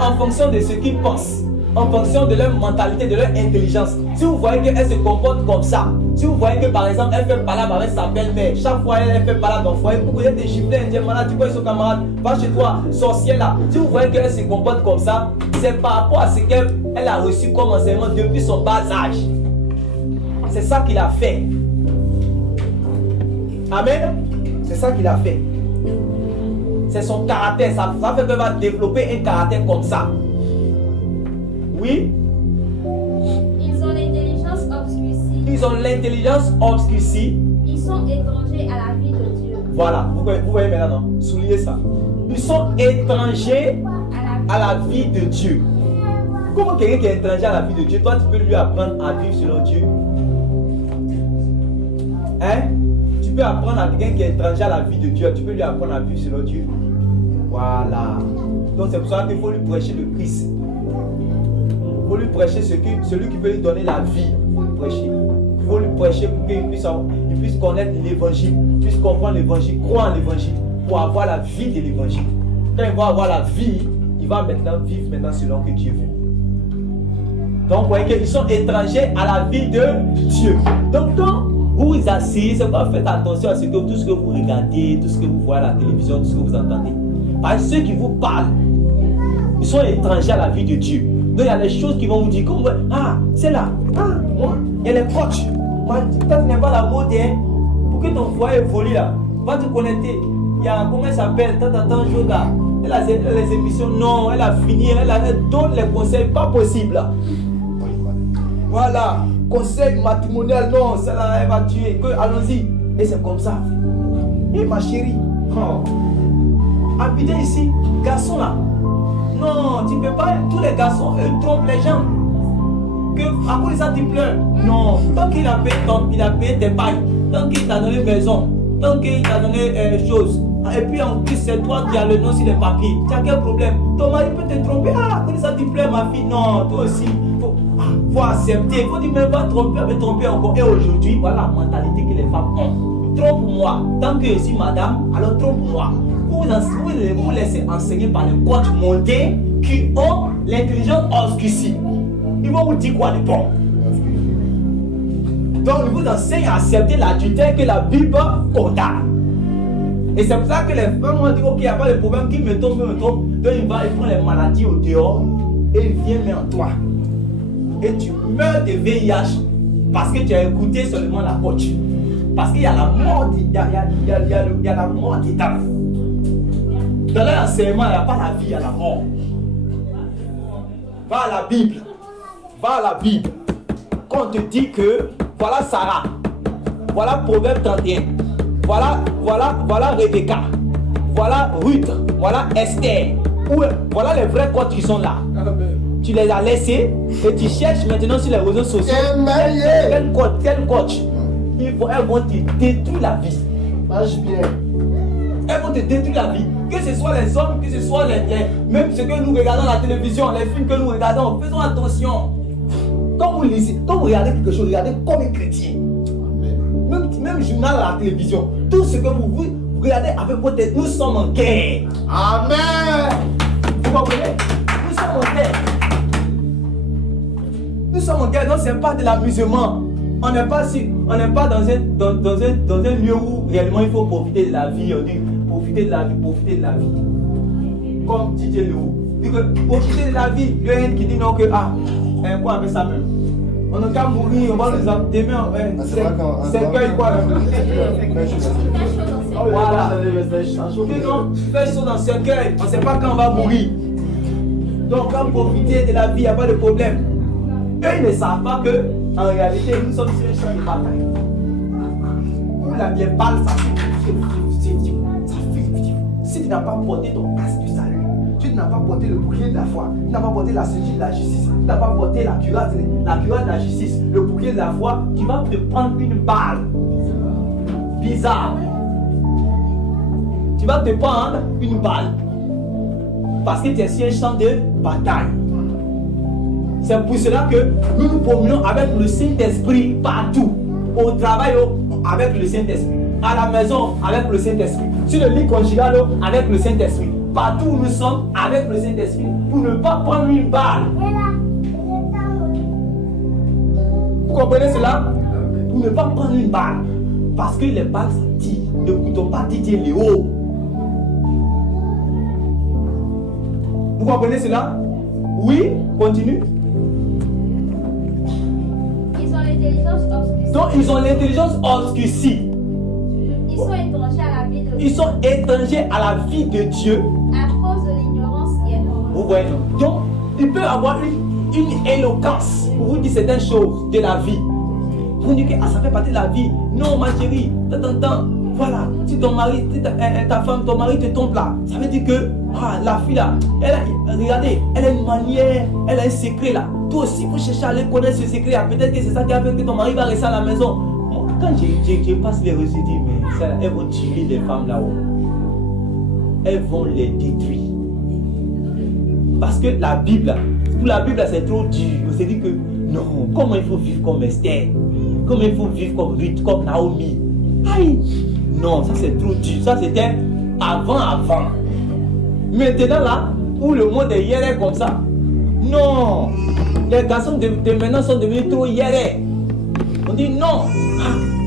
en fonction de ce qu'ils pensent, en fonction de leur mentalité, de leur intelligence. Si vous voyez qu'elle se comporte comme ça, si vous voyez que par exemple elle fait balade avec sa belle-mère, chaque fois elle fait balade dans le foyer, vous voyez des giflets, elle est malade, tu vois son camarade, va chez toi, sorcière là. Si vous voyez qu'elle se comporte comme ça, c'est par rapport à ce qu'elle a reçu comme enseignement depuis son bas âge. C'est ça qu'il a fait. Amen. C'est ça qu'il a fait. C'est son caractère, ça fait qu'elle va développer un caractère comme ça. Oui. Ils ont l'intelligence obscurcie. Ils ont l'intelligence obscurcie. Ils sont étrangers à la vie de Dieu. Voilà, vous voyez maintenant, non? Soulignez ça. Ils sont étrangers à la vie de Dieu. Comment quelqu'un qui est étranger à la vie de Dieu, toi tu peux lui apprendre à vivre selon Dieu? Hein? Tu peux apprendre à quelqu'un qui est étranger à la vie de Dieu, tu peux lui apprendre à vivre selon Dieu. Voilà. Donc c'est pour ça qu'il faut lui prêcher le Christ. Il faut lui prêcher celui qui peut lui donner la vie. Il faut lui prêcher. Il faut lui prêcher pour qu'il puisse connaître l'évangile, puisse comprendre l'évangile, croire en l'évangile, pour avoir la vie de l'évangile. Quand il va avoir la vie, il va maintenant vivre selon que Dieu veut. Donc vous voyez qu'ils sont étrangers à la vie de Dieu. Donc quand vous vous asseyez, c'est pourquoi faites attention à tout ce que vous regardez, tout ce que vous voyez à la télévision, tout ce que vous entendez. Parce que ceux qui vous parlent, ils sont étrangers à la vie de Dieu. Donc il y a des choses qui vont vous dire comme ah, c'est là, ah, moi, il y a les coachs. Moi, quand tu n'es pas la mode, hein, pour que ton foyer évolue là, va te connecter. Il y a comment ça s'appelle, tant yoga. Elle a les émissions, non, elle a fini, elle donne les conseils, pas possible là. Voilà, conseil matrimonial, non, celle-là elle va tuer, allons-y. Et c'est comme ça. Et ma chérie, habitez ici, garçon là. Non, tu ne peux pas, tous les garçons trompent les gens. Que à cause de ça tu pleures. Non, tant qu'il a payé tes pailles, tant qu'il t'a donné maison, tant qu'il t'a donné choses, Et puis en plus, c'est toi qui as le nom sur les papiers. Tu as quel problème? Ton mari peut te tromper. Ah, comment ça tu plais ma fille? Non, toi aussi. Faut accepter. Il faut dire, mais va tromper, mais tromper encore. Et aujourd'hui, voilà la mentalité que les femmes ont. Trompe-moi. Tant que je suis madame, alors trompe-moi. Vous laissez enseigner par les coachs montés qui ont l'intelligence obscurcie. Ils vont vous dire quoi de bon? Donc, ils vous enseignent à accepter l'adultère que la Bible condamne. Et c'est pour ça que les femmes ont dit, ok, il n'y a pas de problème, qui me trompe. Donc, il prend les maladies au dehors et il vient mettre en toi. Et tu meurs de VIH parce que tu as écouté seulement la coach. Parce qu'il y a la mort, il y a la mort dedans. Dans l'enseignement, il n'y a pas la vie, il y a la mort. Va à la Bible. Va à la Bible. Quand on te dit que voilà Sarah, voilà Proverbe 31, voilà Rebecca, voilà Ruth, voilà Esther, voilà les vrais coachs qui sont là. Tu les as laissés et tu cherches maintenant sur les réseaux sociaux. Quel coach? Elles vont te détruire la vie. Marche bien. Elles vont te détruire la vie. Que ce soit les hommes, que ce soit même ce que nous regardons à la télévision, les films que nous regardons, faisons attention. Quand vous lisez, quand vous regardez quelque chose, regardez comme un chrétien. Même journal à la télévision, tout ce que vous regardez avec votre tête, nous sommes en guerre. Amen. Vous comprenez? Nous sommes en guerre. Nous sommes en guerre, donc c'est pas de l'amusement. On n'est pas dans un lieu où réellement il faut profiter de la vie. On dit profiter de la vie. Comme DJ Léo. Il dit que profiter de la vie. Il y a un qui dit non que quoi avec ça même. On n'a qu'à mourir, on va nous amener demain. C'est que quoi? Voilà. Fais chaud dans ce cercueil. On ne sait pas quand on va mourir. Donc quand profiter de la vie, il n'y a pas de problème. Eux, ils ne savent pas que en réalité, nous sommes sur un champ de bataille. Où la vieille balle, ça fait. Si tu n'as pas porté ton casque du salut, tu n'as pas porté le bouclier de la foi, tu n'as pas porté la ceinture de la justice, tu n'as pas porté la cuirasse de la justice, le bouclier de la foi, tu vas te prendre une balle. Bizarre. Tu vas te prendre une balle. Parce que tu es sur un champ de bataille. C'est pour cela que nous nous promenons avec le Saint-Esprit partout. Au travail, avec le Saint-Esprit. À la maison, avec le Saint-Esprit. Sur le lit conjugal, avec le Saint-Esprit. Partout où nous sommes, avec le Saint-Esprit. Pour ne pas prendre une balle. Vous comprenez cela? Pour ne pas prendre une balle. Parce que les balles, ça tire. N'écoutons pas DJ Léo. Vous comprenez cela? Oui, continue. Ils ont l'intelligence obscurcie. Donc ils ont l'intelligence obscurcie. Ils sont étrangers à la vie de Dieu. Ils sont étrangers à la vie de Dieu. À cause de l'ignorance qui est en eux. Vous voyez, donc il peut avoir une éloquence pour vous dire certaines choses de la vie. Vous dites que ça fait partie de la vie. Non, ma chérie, voilà, si ton mari, ta femme, ton mari te trompe là, ça veut dire que la fille là, regardez, elle a une manière, elle a un secret là. Toi aussi, il faut chercher à aller connaître ce secret là. Peut-être que c'est ça qui a fait que ton mari va rester à la maison. Moi, quand je passe les réseaux, je dis, mais elles vont tuer les femmes là-haut. Elles vont les détruire. Parce que la Bible, pour la Bible, c'est trop dur. On se dit que non, comment il faut vivre comme Esther, comment il faut vivre comme Ruth, comme Naomi. Aïe! Non, ça c'est trop dur. Ça c'était avant. Maintenant là, où le monde est hier comme ça. Non! Les garçons de maintenant sont devenus trop hier. On dit non!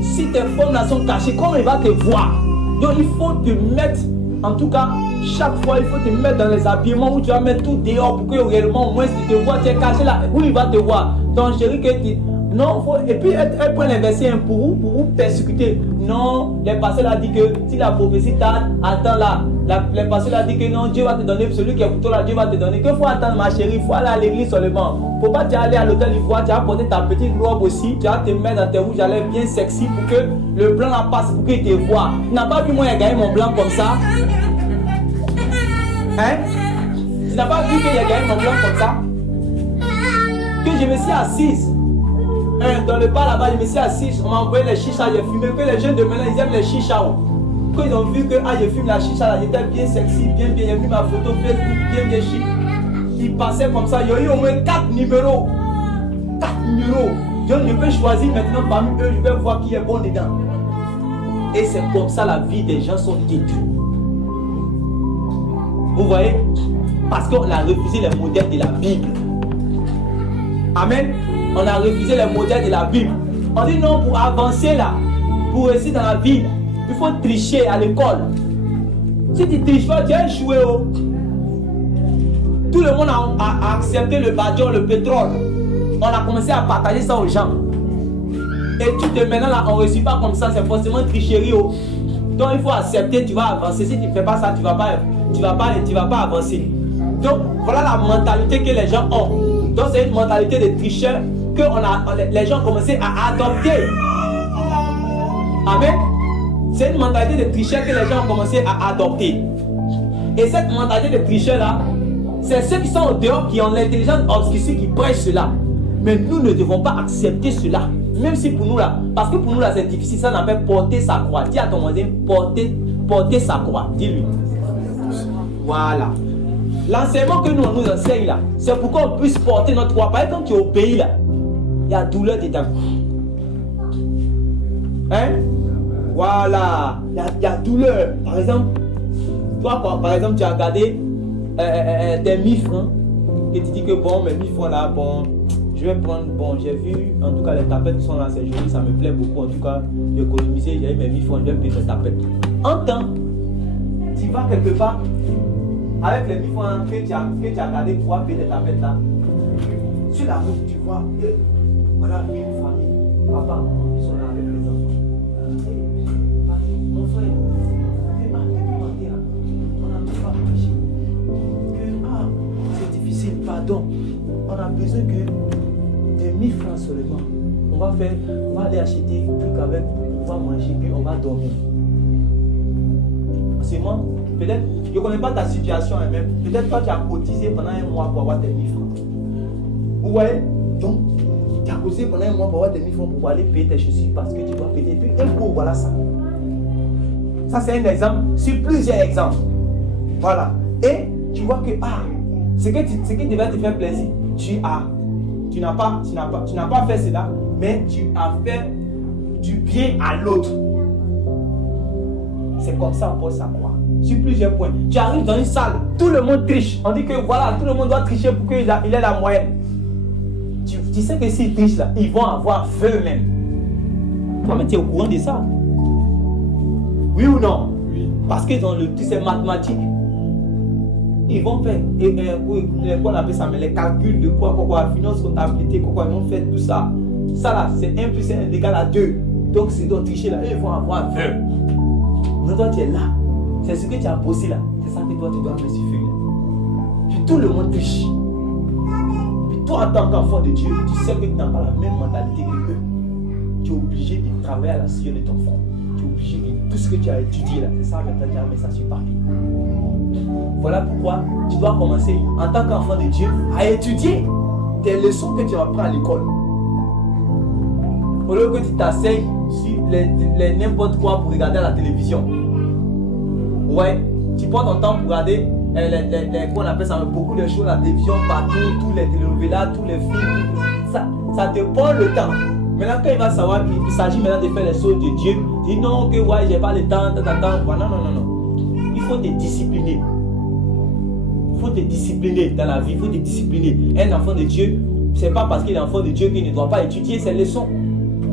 Si tes femmes là sont cachées, comment il va te voir? Donc il faut te mettre, en tout cas, chaque fois il faut te mettre dans les habillements où tu vas mettre tout dehors pour que réellement au moins si tu te vois, tu es caché là, où il va te voir? Donc chérie, que tu... Non, et puis elle prend les versets pour vous persécuter. Non, les pasteurs là dit que si la prophétie tarde, attends là. Les pasteurs là dit que non, Dieu va te donner, celui qui est pour toi là, Dieu va te donner. Que faut attendre ma chérie, il faut aller à l'église seulement. Faut pas aller à l'hôtel d'ivoire, tu vas porter ta petite robe aussi, tu vas te mettre dans tes rouges à lèvres bien sexy pour que le blanc là passe, pour qu'il te voit. Tu n'as pas vu moi j'ai gagné mon blanc comme ça? Hein? Tu n'as pas vu que j'ai gagné mon blanc comme ça? Que je me suis assise. Dans le bar là-bas, je me suis assis, on m'a envoyé les chichas, j'ai fumé, que les jeunes de maintenant, ils aiment les chichas. Quand ils ont vu que je fume la chicha, là, j'étais bien sexy, bien, j'ai mis ma photo Facebook, bien chic. Ils passaient comme ça, il y a eu au moins 4 numéros. 4 numéros. Donc je peux choisir maintenant parmi eux, je vais voir qui est bon dedans. Et c'est comme ça la vie des gens sont détruits. Vous voyez? Parce qu'on a refusé les modèles de la Bible. Amen. On a refusé les modèles de la Bible. On dit non, pour avancer là, pour réussir dans la vie, il faut tricher à l'école. Si tu triches pas, tu as échoué. Oh. Tout le monde a accepté le badion, le pétrole. On a commencé à partager ça aux gens. Et tout de maintenant là, on ne réussit pas comme ça, c'est forcément tricherie. Oh. Donc il faut accepter, tu vas avancer. Si tu ne fais pas ça, tu ne vas pas avancer. Donc voilà la mentalité que les gens ont. Donc c'est une mentalité de tricheur que les gens ont commencé à adopter. Amen. C'est une mentalité de tricheur que les gens ont commencé à adopter. Et cette mentalité de tricheur là, c'est ceux qui sont au dehors qui ont l'intelligence obscure qui prêchent cela. Mais nous ne devons pas accepter cela. Même si pour nous là, parce que pour nous là c'est difficile, ça s'appelle porter sa croix. Dis à ton voisin, porter sa croix. Dis-lui. Voilà. L'enseignement que nous on nous enseigne là, c'est pour qu'on puisse porter notre croix. Par exemple, quand tu es au pays là, il y a douleur dedans. Hein? Voilà. Il y a douleur. Par exemple, toi, par exemple, tu as regardé tes 1000 francs. Et tu dis que bon, mes 1000 francs là, bon, je vais prendre, bon, j'ai vu, en tout cas, les tapettes qui sont là, c'est joli, ça me plaît beaucoup. En tout cas, j'ai économisé, j'ai eu mes 1000 francs, je vais payer les tapettes. En temps, tu vas quelque part, avec les 1000 francs que tu as gardé pour payer les tapettes là, sur la route, tu vois, voilà une famille, papa, maman, ils sont là avec les enfants. Mon frère, on n'a pas marché. C'est difficile, pardon. On a besoin que de 1000 francs seulement. On va aller acheter un truc avec, on va manger, puis on va dormir. C'est moi, peut-être, je ne connais pas ta situation elle-même. Peut-être toi tu as cotisé pendant un mois pour avoir tes 1000 francs. Vous voyez? Donc, tu as cotisé pendant un mois pour avoir tes 1000 francs pour aller payer tes chaussures parce que tu dois payer. Puis un coup, voilà ça. Ça c'est un exemple sur plusieurs exemples. Voilà. Et tu vois que ce qui devait te faire plaisir, tu n'as pas fait cela, mais tu as fait du bien à l'autre. C'est comme ça on pose sa croix. Sur plusieurs points. Tu arrives dans une salle, tout le monde triche. On dit que voilà, tout le monde doit tricher pour qu'il ait la moyenne. Tu sais que s'ils trichent là, ils vont avoir faim même. Toi-même, tu es au courant de ça? Oui ou non? Oui. Parce que dans le tout c'est mathématique. Ils vont faire, quoi on appelle ça, mais les calculs de quoi, finance, comptabilité, quoi, ils vont faire tout ça. Ça là, c'est 1 plus 1 égale à 2. Donc c'est donc tricher là, ils vont avoir 20. Mais toi tu es là, c'est ce que tu as bossé là, c'est ça que toi tu dois me suffire. Puis tout le monde triche. Puis toi en tant qu'enfant de Dieu, tu sais que tu n'as pas la même mentalité que eux. Tu es obligé de travailler à la sueur de ton front. Tu es obligé de tout ce que tu as étudié là, c'est ça maintenant tu as mis ça sur papier. Voilà pourquoi tu dois commencer en tant qu'enfant de Dieu à étudier tes leçons que tu apprends à l'école. Au lieu que tu t'asseyes sur les n'importe quoi pour regarder la télévision. Ouais, tu prends ton temps pour regarder quoi on appelle ça, beaucoup de choses, la télévision partout, tous les télénovelas, tous les films. Ça te prend le temps. Maintenant quand il va savoir qu'il s'agit maintenant de faire les choses de Dieu, dis non que ouais j'ai pas le temps, non. Il faut te discipliner. Il faut te discipliner dans la vie, il faut te discipliner. Un enfant de Dieu, c'est pas parce qu'il est enfant de Dieu qu'il ne doit pas étudier ses leçons.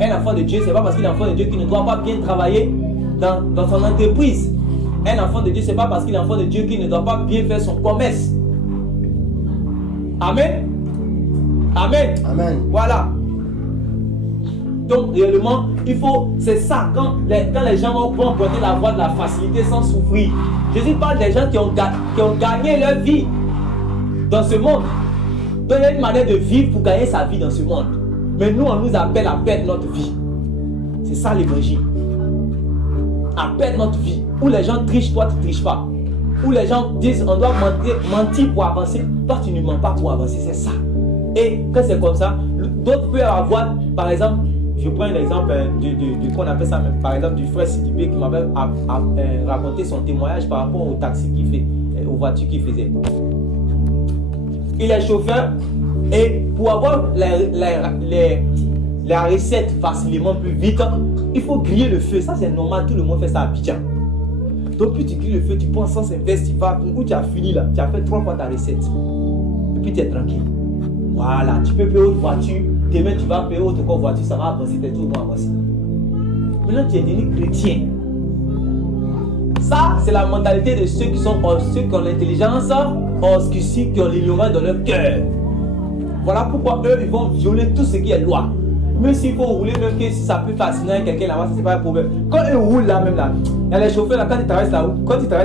Un enfant de Dieu, c'est pas parce qu'il est enfant de Dieu qu'il ne doit pas bien travailler dans son entreprise. Un enfant de Dieu, c'est pas parce qu'il est enfant de Dieu qu'il ne doit pas bien faire son commerce. Amen. Amen. Amen. Voilà. Donc réellement, c'est ça, quand les gens vont emprunter la voie de la facilité sans souffrir. Jésus parle des gens qui ont gagné leur vie dans ce monde. Donc il y a une manière de vivre pour gagner sa vie dans ce monde. Mais nous, on nous appelle à perdre notre vie. C'est ça l'évangile. À perdre notre vie. Où les gens trichent, toi tu ne triches pas. Où les gens disent on doit mentir pour avancer. Toi tu ne mens pas pour avancer, c'est ça. Et quand c'est comme ça, d'autres peuvent avoir, par exemple, Je prends un exemple de qu'on appelle ça même, par exemple du frère Sidibé qui m'avait raconté son témoignage par rapport au taxi qu'il fait, aux voitures qu'il faisait. Il est chauffeur et pour avoir la recette facilement plus vite, il faut griller le feu. Ça c'est normal, tout le monde fait ça à Abidjan. Donc plus tu grilles le feu, tu prends sans investi, tu vas où tu as fini là, tu as fait 3 fois ta recette. Et puis tu es tranquille. Voilà, tu peux payer autre voiture, demain tu vas payer autre voiture, ça va avancer, tes tout vont avancer. Maintenant tu es devenu chrétien. Ça, c'est la mentalité de ceux qui ont l'intelligence obscurcie, qui ont l'ignorance dans leur cœur. Voilà pourquoi eux, ils vont violer tout ce qui est loi. Même s'il faut rouler, même que si ça peut fasciner quelqu'un là-bas, c'est pas un problème. Quand ils roulent là, même là, il y a les chauffeurs là, quand ils traversent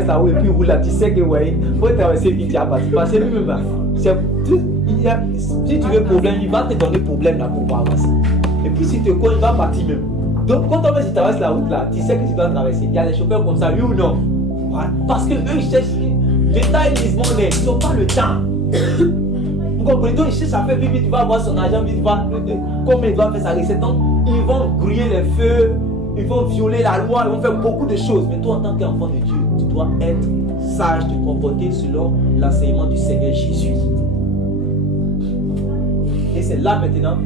la route, et puis ils roulent là, tu sais que ouais, il faut traverser vite, parce que lui-même là, si tu veux problème, il va te donner problème là pour pouvoir avancer. Et puis si tu connais, il va partir même. Donc quand on tu traverses la route là, tu sais que tu dois traverser. Il y a les chauffeurs comme ça, oui ou non? Voilà. Parce que eux ils cherchent, l'État ils n'ont pas le temps. Vous comprenez? Donc ils cherchent à faire vite, tu vas avoir son argent vite, comme il doit faire sa recette. Donc ils vont griller les feux, ils vont violer la loi, ils vont faire beaucoup de choses. Mais toi en tant qu'enfant de Dieu, tu dois être sage, te comporter selon l'enseignement du Seigneur Jésus. Et c'est là maintenant,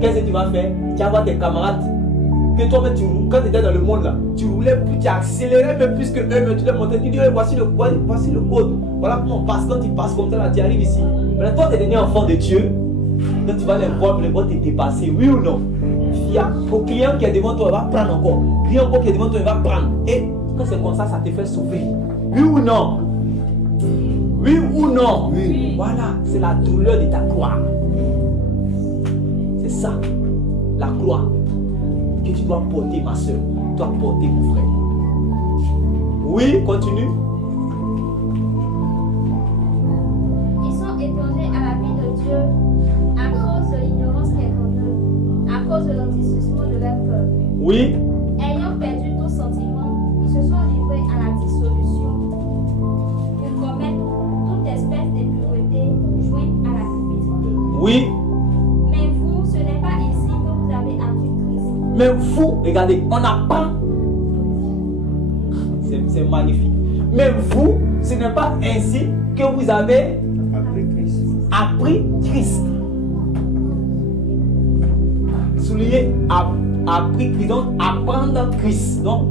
qu'est-ce que tu vas faire? Tu vas voir tes camarades. Que toi-même, quand tu étais dans le monde là, tu roulais plus, tu accélérais même plus que eux, mais tu les montrais, tu dis voici le code, voilà comment on passe. Quand tu passes comme ça là, tu arrives ici. Maintenant, toi tu es devenu enfant de Dieu, donc tu vas les voir te dépasser, oui ou non? Fia, au client qui est devant toi, il va prendre encore. Le client encore qui est devant toi, il va prendre. Et quand c'est comme ça, ça te fait souffrir. Oui ou non? Oui ou non? Oui. Voilà, c'est la douleur de ta croix. C'est ça, la croix. Que tu dois porter, ma soeur, tu dois porter, mon frère. Oui, continue. Ils sont étrangers à la vie de Dieu à cause de l'ignorance qui est en eux, à cause de l'endurcissement de leur cœur. Oui. Ayant perdu tout sentiment, ils se sont livrés à la dissolution pour commettre toute espèce d'impureté jointe à la cupidité. Oui. Mais vous, ce n'est pas ainsi que vous avez appris Christ. Mais vous, regardez, on apprend. C'est magnifique. Mais vous, ce n'est pas ainsi que vous avez appris Christ. Souligner, appris Christ, donc apprendre Christ. Donc,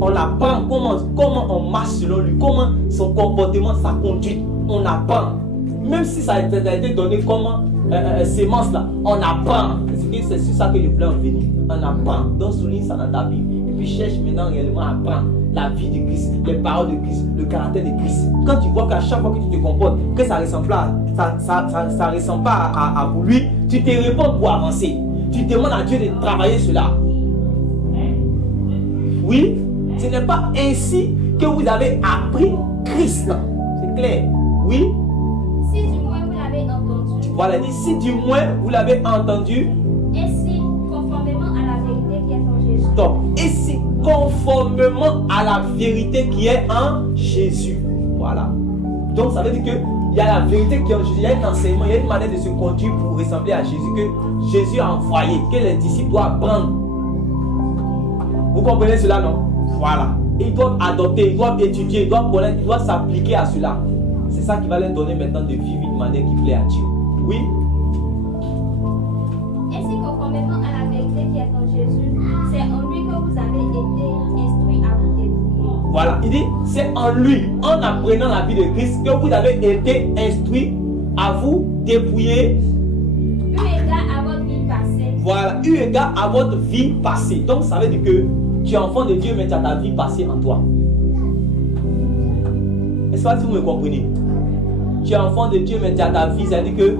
on apprend comment on marche selon lui, comment son comportement, sa conduite, on apprend. Même si ça a été donné comme sémence là, on apprend. C'est sur ça que je voulais en venir. On apprend. Donc souligne ça dans ta Bible. Et puis cherche maintenant réellement à apprendre la vie de Christ, les paroles de Christ, le caractère de Christ. Quand tu vois qu'à chaque fois que tu te comportes, que ça ne ressemble pas, ça ressemble pas à pour lui, tu te réponds pour avancer. Tu demandes à Dieu de travailler cela. Oui, ce n'est pas ainsi que vous avez appris Christ. C'est clair. Oui. Si du moins vous l'avez entendu, Voilà, dit si du moins vous l'avez entendu. et si conformément à la vérité qui est en Jésus. Stop. Et si conformément à la vérité qui est en Jésus. Voilà. Donc ça veut dire qu'il y a la vérité qui est en Jésus. Il y a un enseignement, il y a une manière de se conduire pour ressembler à Jésus que Jésus a envoyé, que les disciples doivent apprendre. Vous comprenez cela, non? Voilà. Ils doivent adopter, ils doivent étudier, ils doivent connaître, ils doivent s'appliquer à cela. C'est ça qui va leur donner maintenant de vivre d'une manière qui plaît à Dieu. Oui. Et si conformément à la vérité qui est en Jésus, c'est en lui que vous avez été instruits à vous débrouiller. Voilà, il dit, c'est en lui, en apprenant la vie de Christ, que vous avez été instruits à vous dépouiller. Eu égard à votre vie passée. Voilà, eu égard à votre vie passée. Donc ça veut dire que tu es enfant de Dieu, mais tu as ta vie passée en toi. Est-ce que vous me comprenez? Tu es enfant de Dieu, mais tu as ta vie. Ça veut dire que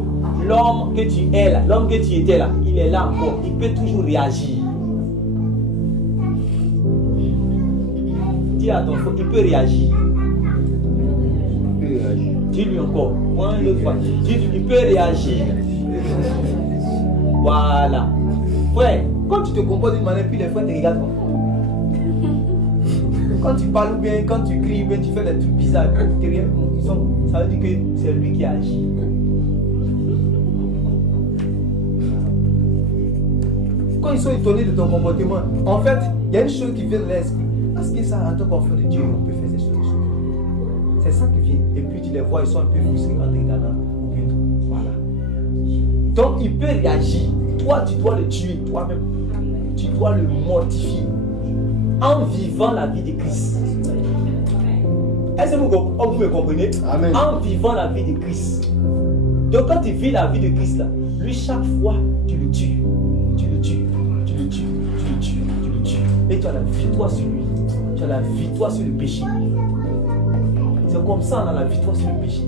l'homme que tu es là, l'homme que tu étais là, il est là encore. Il peut toujours réagir. Dis à ton frère, il peut réagir. Dis-lui encore. Moi, une autre fois. Dis-lui, il peut réagir. Voilà. Frère, quand tu te comportes d'une manière, puis les frères te regardent. Quand tu parles bien, quand tu cries bien, tu fais des trucs bizarres. Ça veut dire que c'est lui qui agit. quand ils sont étonnés de ton comportement, en fait, il y a une chose qui vient de l'esprit. Parce que ça, en tant qu'enfant de Dieu, on peut faire ces choses. C'est ça qui vient. Et puis tu les vois, ils sont un peu frustrés quand tu regardes. Voilà. Donc il peut réagir. Toi, tu dois le tuer toi-même. Tu dois le mortifier en vivant la vie de Christ. Est-ce que vous me comprenez? Amen. En vivant la vie de Christ. Donc quand tu vis la vie de Christ là, lui chaque fois tu le tues. Tu le tues. Tu le tues. Tu le tues. Tu le tues. Et tu as la victoire sur lui. Tu as la victoire sur le péché. C'est comme ça on a la victoire sur le péché.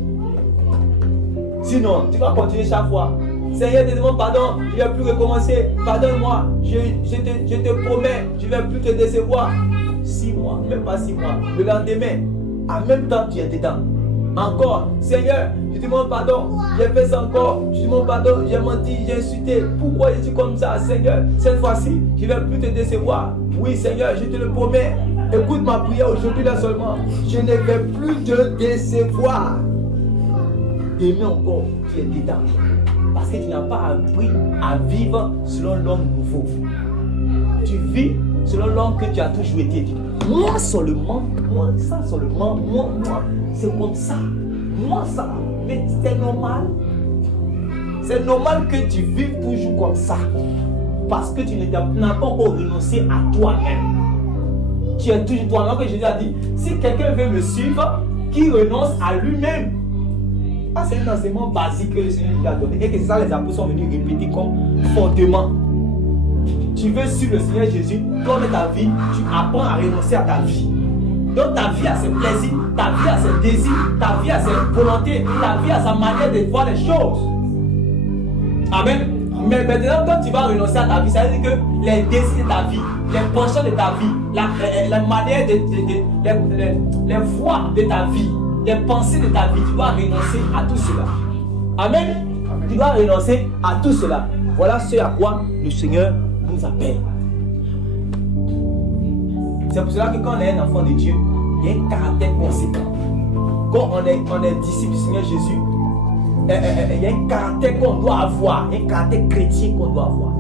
Sinon, tu vas continuer chaque fois. Seigneur, te demande pardon, je ne vais plus recommencer. Pardonne-moi, je te promets, je ne vais plus te décevoir. 6 mois, même pas 6 mois. Le lendemain, en même temps, tu es dedans. Encore, Seigneur, je te demande pardon, j'ai fait ça encore. Je te demande pardon, j'ai menti, j'ai insulté. Pourquoi je suis comme ça, Seigneur? Cette fois-ci, je ne vais plus te décevoir. Oui, Seigneur, je te le promets. Écoute ma prière aujourd'hui là seulement. Je ne vais plus te décevoir. Demain encore, tu es dedans. Parce que tu n'as pas appris à vivre selon l'homme nouveau. Tu vis selon l'homme que tu as toujours été. Moi seulement, moi, ça seulement, moi, c'est comme ça. Moi ça. Mais c'est normal. C'est normal que tu vives toujours comme ça. Parce que tu n'as pas encore renoncé à toi-même. Tu es toujours toi-même. Que Jésus a dit, si quelqu'un veut me suivre, qu'il renonce à lui-même. Ah, c'est un enseignement basique que le Seigneur nous a donné et que c'est ça les apôtres sont venus répéter comme fortement. Tu veux suivre le Seigneur Jésus, comme ta vie, tu apprends à renoncer à ta vie. Donc ta vie a ses plaisirs, ta vie a ses désirs, ta vie a ses volontés, ta vie a sa manière de voir les choses. Amen. Mais maintenant, quand tu vas renoncer à ta vie, ça veut dire que les désirs de ta vie, les penchants de ta vie, la manière les voies de ta vie, les pensées de ta vie, tu dois renoncer à tout cela. Amen. Tu dois renoncer à tout cela. Voilà ce à quoi le Seigneur nous appelle. C'est pour cela que quand on est un enfant de Dieu, il y a un caractère conséquent. Quand on est disciple du Seigneur Jésus, il y a un caractère qu'on doit avoir, un caractère chrétien qu'on doit avoir.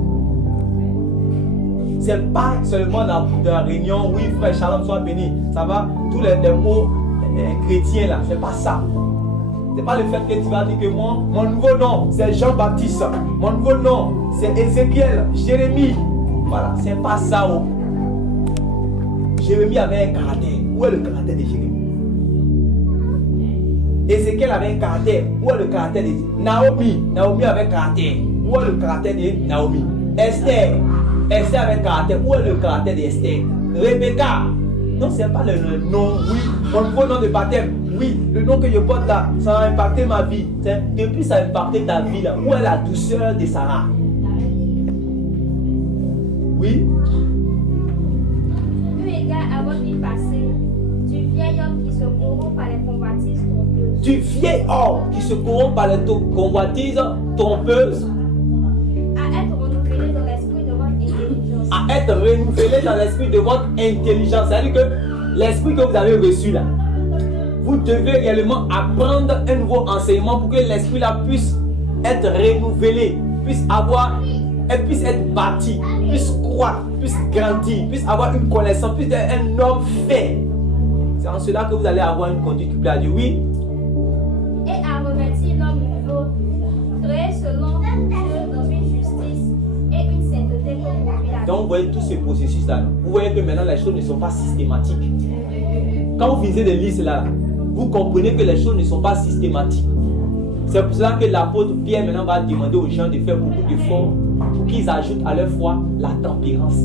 C'est pas seulement dans la réunion, oui frère, shalom, sois béni, ça va, tous les mots chrétiens là, c'est pas ça. C'est pas le fait que tu vas dire que moi, mon nouveau nom c'est Jean-Baptiste, mon nouveau nom c'est Ézéchiel, Jérémie. Voilà, c'est pas ça. Oh. Jérémie avait un caractère. Où est le caractère de Jérémie? Ézéchiel avait un caractère. Où est le caractère de Naomi? Naomi avait un caractère. Où est le caractère de Naomi? Esther avait un caractère. Où est le caractère d'Esther? Rebecca. Non, c'est pas le nom, oui. Mon nouveau nom de baptême, oui. Le nom que je porte là, ça a impacté ma vie. Depuis ça a impacté ta vie là. Où est la douceur de Sarah? Oui. Eu égard à votre vie passée, du vieil homme qui se corrompt par les convoitises trompeuses. Du vieil homme qui se corrompt par les convoitises trompeuses. À être renouvelé dans l'esprit de votre intelligence. À être renouvelé dans l'esprit de votre intelligence. C'est-à-dire que l'esprit que vous avez reçu là, vous devez réellement apprendre un nouveau enseignement pour que l'esprit là puisse être renouvelé, puisse être bâti, puisse croître, puisse grandir, puisse avoir une connaissance, puisse être un homme fait. C'est en cela que vous allez avoir une conduite qui plaît à Dieu. Oui. Et à revêtir l'homme nouveau, créé selon Dieu dans une justice et une sainteté pour conduire la vie. Donc vous voyez tous ces processus là. Vous voyez que maintenant les choses ne sont pas systématiques. Quand vous lisez les listes là, vous comprenez que les choses ne sont pas systématiques. C'est pour cela que l'apôtre Pierre maintenant va demander aux gens de faire beaucoup d'efforts pour qu'ils ajoutent à leur foi la tempérance.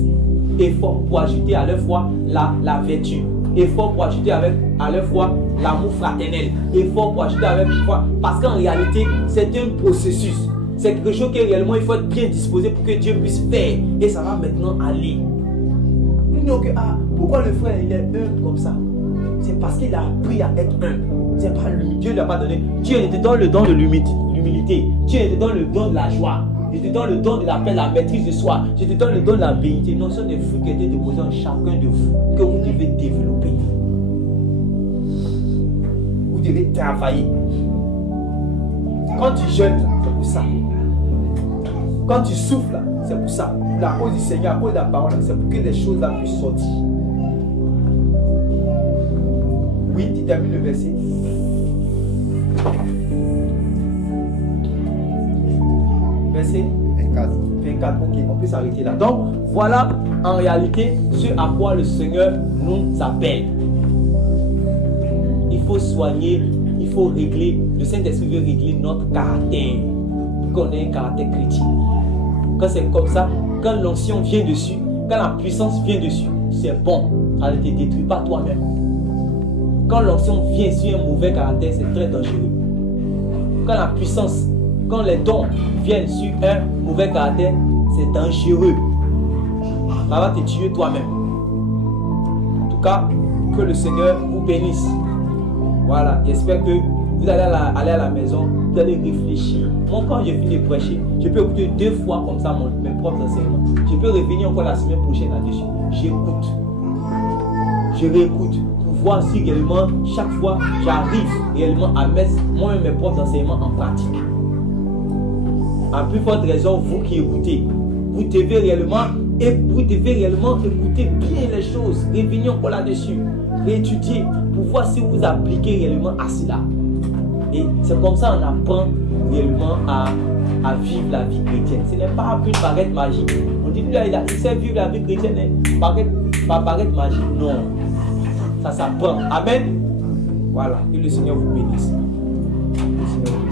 Effort pour ajouter à leur foi la vertu. Effort pour ajouter à leur foi l'amour fraternel. Effort pour ajouter à leur foi. Parce qu'en réalité, c'est un processus. C'est quelque chose que réellement il faut être bien disposé pour que Dieu puisse faire. Et ça va maintenant aller. Donc, pourquoi le frère il est humble comme ça? C'est parce qu'il a appris à être humble. C'est pas lui. Dieu ne lui a pas donné. Dieu te donne le don de l'humilité. Dieu te donne le don de la joie. Je te donne le don de la paix, la maîtrise de soi. Je te donne le don de la vérité. Non, ce sont des fruits qui ont été déposés en chacun de vous que vous devez développer. Vous devez travailler. Quand tu jeûnes, c'est pour ça. Quand tu souffles, là, c'est pour ça. La cause du Seigneur, à cause de la parole, c'est pour que les choses là puissent sortir. Oui, tu termines le verset. Verset 24, ok, on peut s'arrêter là. Donc, voilà en réalité ce à quoi le Seigneur nous appelle. Il faut soigner, il faut régler, le Saint-Esprit veut régler notre caractère, pour qu'on ait un caractère chrétien. Quand c'est comme ça, quand l'onction vient dessus, quand la puissance vient dessus, c'est bon, ça ne te détruit pas toi-même. Quand l'onction vient sur un mauvais caractère, c'est très dangereux. Quand la puissance, quand les dons viennent sur un mauvais caractère, c'est dangereux. Ça va te tuer toi-même. En tout cas, que le Seigneur vous bénisse. Voilà, j'espère que vous allez aller à la maison, vous allez réfléchir. Moi, quand je finis de prêcher, je peux écouter 2 fois comme ça mes propres enseignements. Je peux revenir encore la semaine prochaine là-dessus. J'écoute. Je réécoute pour voir si réellement, chaque fois, j'arrive réellement à mettre moi-même mes propres enseignements en pratique. À plus forte raison, vous qui écoutez, vous devez réellement écouter bien les choses, revenir encore là-dessus, réétudier pour voir si vous appliquez réellement à cela. Et c'est comme ça qu'on apprend réellement à vivre la vie chrétienne. Ce n'est pas une baguette magique. On dit il sait vivre la vie chrétienne, pas baguette magique. Non. Ça s'apprend. Amen. Voilà. Que le Seigneur vous bénisse. Le Seigneur vous bénisse.